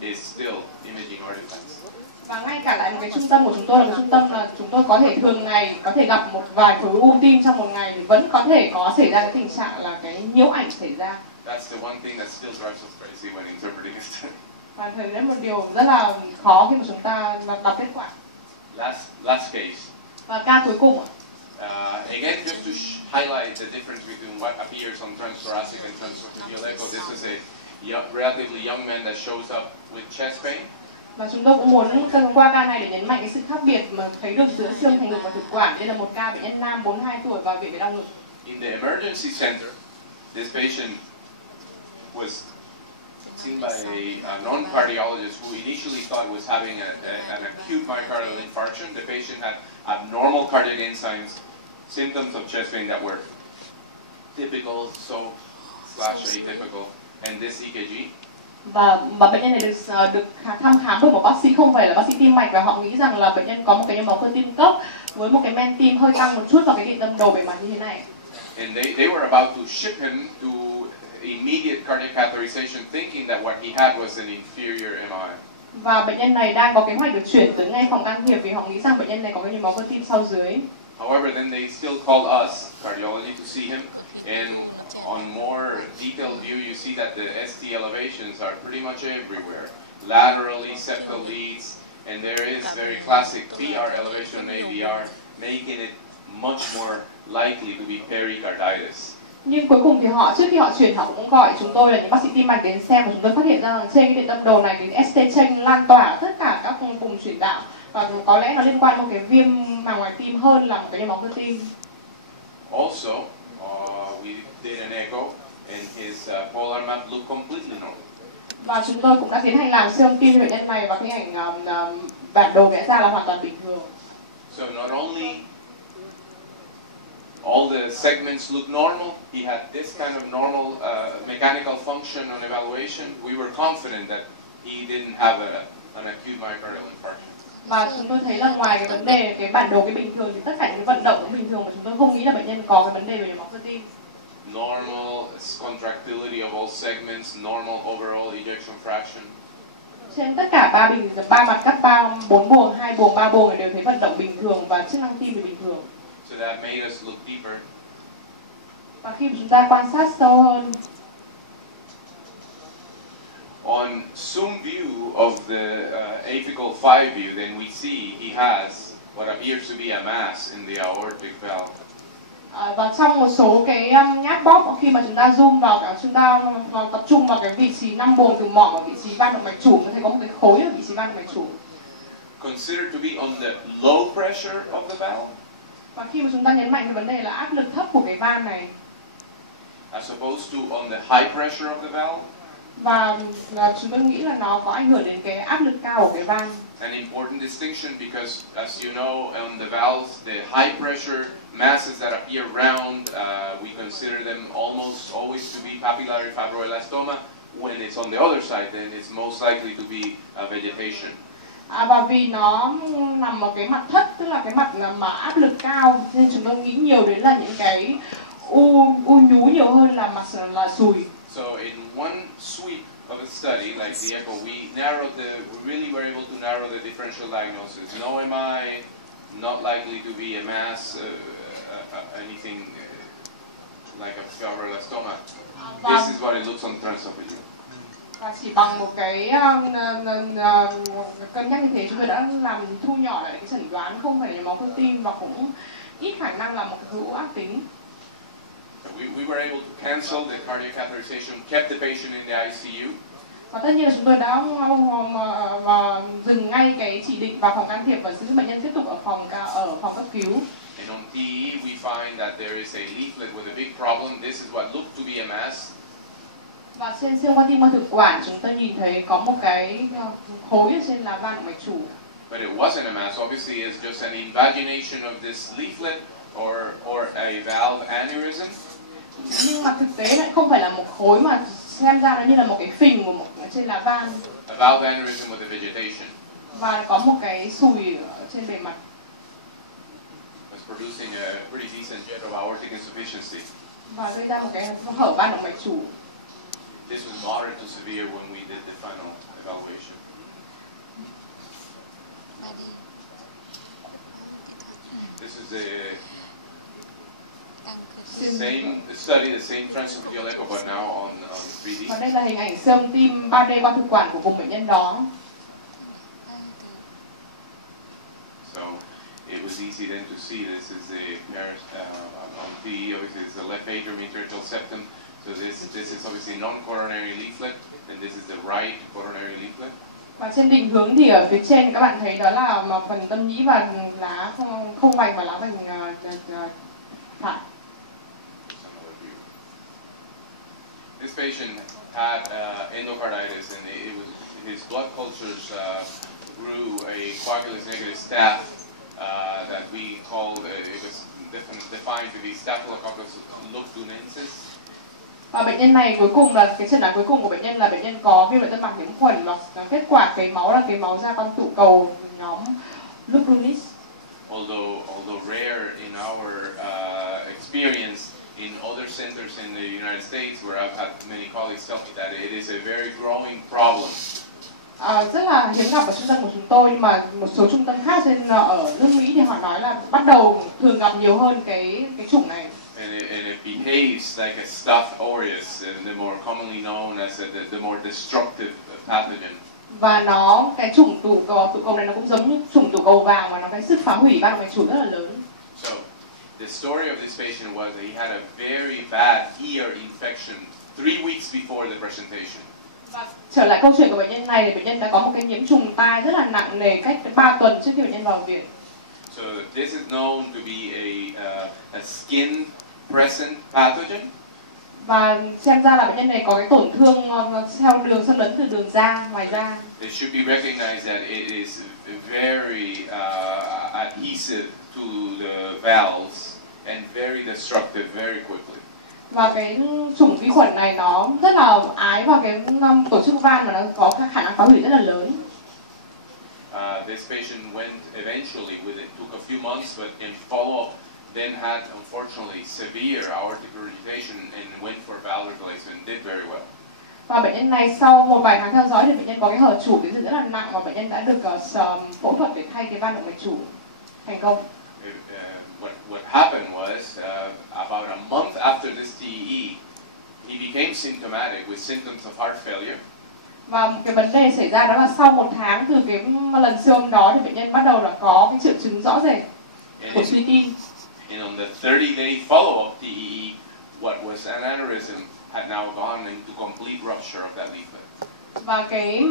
is still imaging artifacts. Và ngay cả tại một cái trung tâm của chúng tôi là một trung tâm là chúng tôi có thể thường ngày có thể gặp một vài khối u tim trong một ngày thì vẫn có thể có xảy ra cái tình trạng là cái nhiễu ảnh xảy ra. That's the one thing that still drives us crazy when interpreting a study. Và thời đấy một điều rất là khó khi mà chúng ta đọc kết quả. Last case. Và ca cuối cùng. Again, just to highlight the difference between what appears on transthoracic and transesophageal echo, this is a relatively young man that shows up with chest pain. Và chúng tôi cũng muốn qua ca này để nhấn mạnh cái sự khác biệt mà thấy được giữa xương thành ngực và thực quản. Đây là một ca bệnh nhân nam 42 tuổi vào viện về đau ngực. In the emergency center, this patient was seen by a non-cardiologist who initially thought was having an acute myocardial infarction. The patient had abnormal cardiac enzymes, symptoms of chest pain that were typical, so/atypical, and this EKG. Và bệnh nhân này được thăm khám bởi một bác sĩ không phải là bác sĩ tim mạch, và họ nghĩ rằng là bệnh nhân có một cái nhồi máu cơ tim cấp với một cái men tim hơi tăng một chút vào cái điện tâm đầu bề mặt như thế này. And they were about to ship him to immediate cardiac catheterization, thinking that what he had was an inferior MI. Và bệnh nhân này đang có kế hoạch được chuyển tới ngay phòng can thiệp vì họ nghĩ rằng bệnh nhân này có cái nhồi máu cơ tim sau dưới. However, then they still called us, cardiology, to see him, and on more detailed view, you see that the ST elevations are pretty much everywhere, laterally, septal leads, and there is very classic PR elevation on AVR, making it much more likely to be pericarditis. Nhưng cuối cùng thì trước khi họ chuyển, họ cũng gọi chúng tôi là những bác sĩ tim mạch đến xem, và chúng tôi phát hiện ra rằng trên cái điện tâm đầu này cái ST chain lan tỏa tất cả các vùng chuyển đạo, và có lẽ nó liên quan đến một cái viêm màng ngoài tim hơn là một cái nhồi máu cơ tim. Also, we did an echo, and his polar map looked completely normal. Và chúng tôi cũng đã tiến hành làm siêu âm tim cho bệnh nhân này, và cái ảnh bản đồ vẽ ra là hoàn toàn bình thường. So not only all the segments look normal, he had this kind of normal mechanical function on evaluation. We were confident that he didn't have an acute myocardial infarction. Và chúng tôi thấy là ngoài cái vấn đề cái bản đồ cái bình thường thì tất cả những cái vận động cũng bình thường, mà chúng tôi không nghĩ là bệnh nhân có cái vấn đề về nhồi máu cơ tim. Normal contractility of all segments, normal overall ejection fraction. Trên tất cả ba mặt cắt 4 buồng, 2 buồng, 3 buồng đều thấy vận động bình thường và chức năng tim thì bình thường. So that made us look deeper. Và khi chúng ta quan sát sâu hơn, on zoom view of the apical 5 view, then we see he has what appears to be a mass in the aortic valve. Và trong một số cái nháp bóp, khi mà chúng ta zoom vào, chúng ta tập trung vào cái vị trí 5 buồng từ mỏm ở vị trí van động mạch chủ, có thể có một cái khối ở vị trí van động mạch chủ. Considered to be on the low pressure of the valve. Và khi mà chúng ta nhấn mạnh cái vấn đề là áp lực thấp của cái van này, as opposed to on the high pressure of the valve. Và chúng tôi nghĩ là nó có ảnh hưởng đến cái áp lực cao của cái van. An important distinction because, as you know, on the valves, the high pressure masses that appear round, we consider them almost always to be papillary fibroelastoma. When it's on the other side, then it's most likely to be vegetation. Và vì nó nằm ở cái mặt thất, tức là cái mặt mà áp lực cao, nên chúng tôi nghĩ nhiều đến là những cái u nhú nhiều hơn là mặt là sùi. So in one sweep of a study like the echo, we really were able to narrow the differential diagnosis. No MI, not likely to be a mass, anything like a fibroelastoma. This is what it looks on transesophageal. Và chỉ bằng một cái cân nhắc như thế, chúng tôi đã làm thu nhỏ lại cái chẩn đoán không phải là nhồi máu cơ tim, và cũng ít khả năng là một cái khối u ác tính. We were able to cancel the cardiac catheterization, kept the patient in the ICU, Và tất nhiên là chúng tôi đã dừng ngay cái chỉ định vào phòng can thiệp và giữ bệnh nhân tiếp tục ở phòng cấp cứu. And on PE, we find that there is a leaflet with a big problem. This is what looked to be a mass. Và trên siêu qua tim qua thực quản chúng tôi nhìn thấy có một cái khối ở trên lá van động mạch chủ. But it wasn't a mass. Obviously, it's just an invagination of this leaflet or a valve aneurysm. Nhưng mà thực tế lại không phải là một khối mà xem ra nó như là một cái phình của trên lá van. A valve aneurysm with a vegetation. Và có một cái sùi ở trên bề mặt. Was producing a pretty decent jet of aortic insufficiency. Và gây ra một cái hở van động mạch chủ. This was moderate to severe when we did the final evaluation. This is the same study, the same transesophageal echo, but now on 3D. Và đây là hình ảnh siêu âm tim 3D qua thực quản của vùng bệnh nhân đó. So it was easy then to see this is the on PE. Obviously, it's the left atrium interictal septum. So this is obviously non-coronary leaflet, and this is the right coronary leaflet. Và trên định hướng thì ở phía trên các bạn thấy đó là phần tâm nhĩ và lá không vành và lá vành phải. This patient had endocarditis, and his blood cultures grew a coagulase negative staph that we called it was defined to be Staphylococcus lugdunensis. Và bệnh nhân này cuối cùng là cái chẩn đoán cuối cùng của bệnh nhân là bệnh nhân có viêm lợi tân mạc nhiễm khuẩn và kết quả cấy máu là cấy máu ra con tụ cầu nhóm lugdunensis. Although rare in our experience in other centers in the United States, where I've had many colleagues tell me that it is a very growing problem. Rất là hiếm gặp ở trung tâm của chúng tôi, nhưng mà một số trung tâm khác ở nước Mỹ thì họ nói là bắt đầu thường gặp nhiều hơn cái chủng này. And it behaves like a staph aureus, the more commonly known as the more destructive pathogen. Và cái chủng tụ cầu này nó cũng giống như chủng tụ cầu vàng và nó cái sức phá hủy van động mạch chủ rất là lớn. So the story of this patient was that he had a very bad ear infection 3 weeks before the presentation. Và trở lại câu chuyện của bệnh nhân này thì bệnh nhân đã có một cái nhiễm trùng tai rất là nặng nề cách 3 tuần trước khi bệnh nhân vào viện. So this is known to be a skin present pathogen. Và xem ra là bệnh nhân này có cái tổn thương theo đường xâm lấn từ đường da, ngoài da. It should be recognized that it is very adhesive to the valves and very destructive very quickly. Và cái chủng vi khuẩn này nó rất là ái vào cái tổ chức van và nó có khả năng phá hủy rất là lớn. This patient went eventually with it took a few months, but in follow-up then had unfortunately severe aortic regurgitation and went for valve replacement, did very well. Và bệnh nhân này sau một vài tháng theo dõi thì bệnh nhân có cái hở chủ tiến triển rất là nặng và bệnh nhân đã được phẫu thuật để thay cái van động mạch chủ thành công. What happened was about a month after this TEE, he became symptomatic with symptoms of heart failure. Và cái vấn đề xảy ra đó là sau một tháng từ cái lần siêu âm đó thì bệnh nhân bắt đầu là có cái triệu chứng rõ rệt của suy tim. And on the 30-day follow-up TEE, what was an aneurysm had now gone into complete rupture of that leaflet. Và cái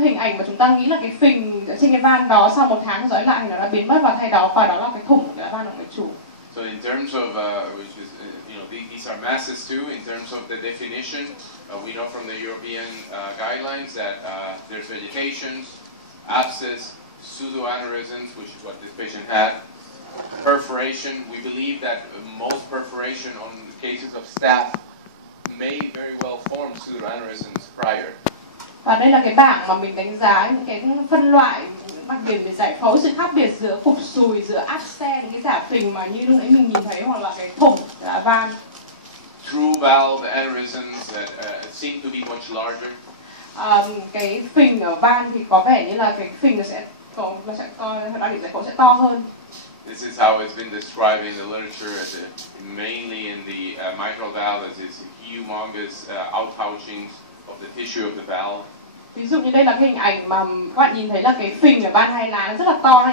hình ảnh mà chúng ta nghĩ là cái phình trên cái van đó sau một tháng dõi lại thì nó đã biến mất và thay đó là cái thủng của cái van động mạch chủ. So in terms of which is these are masses too. In terms of the definition, we know from the European guidelines that there's vegetation, abscess, pseudoaneurysms, which is what this patient had. Perforation. We believe that most perforation on cases of staph may very well form pseudoaneurysms prior. Và đây là cái bảng mà mình đánh giá những cái phân loại đặc điểm về giải phẫu, sự khác biệt giữa cục sùi, giữa áp xe, những cái giả phình mà như lúc nãy mình nhìn thấy, hoặc là cái thủng là van. True valve aneurysms that seem to be much larger. Cái phình ở van thì có vẻ như là cái phình nó sẽ đặc điểm giải phẫu sẽ to hơn. This is how it's been described in the literature as mainly in the mitral valve as is humongous outpouchings of the tissue of the valve. Ví dụ như đây là cái hình ảnh mà các bạn nhìn thấy là cái phình ở van hai lá nó rất là to, nó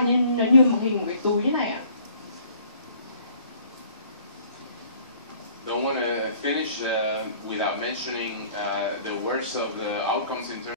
như một hình một cái túi như này ạ. The don't want to finish without mentioning the worst of the outcomes in terms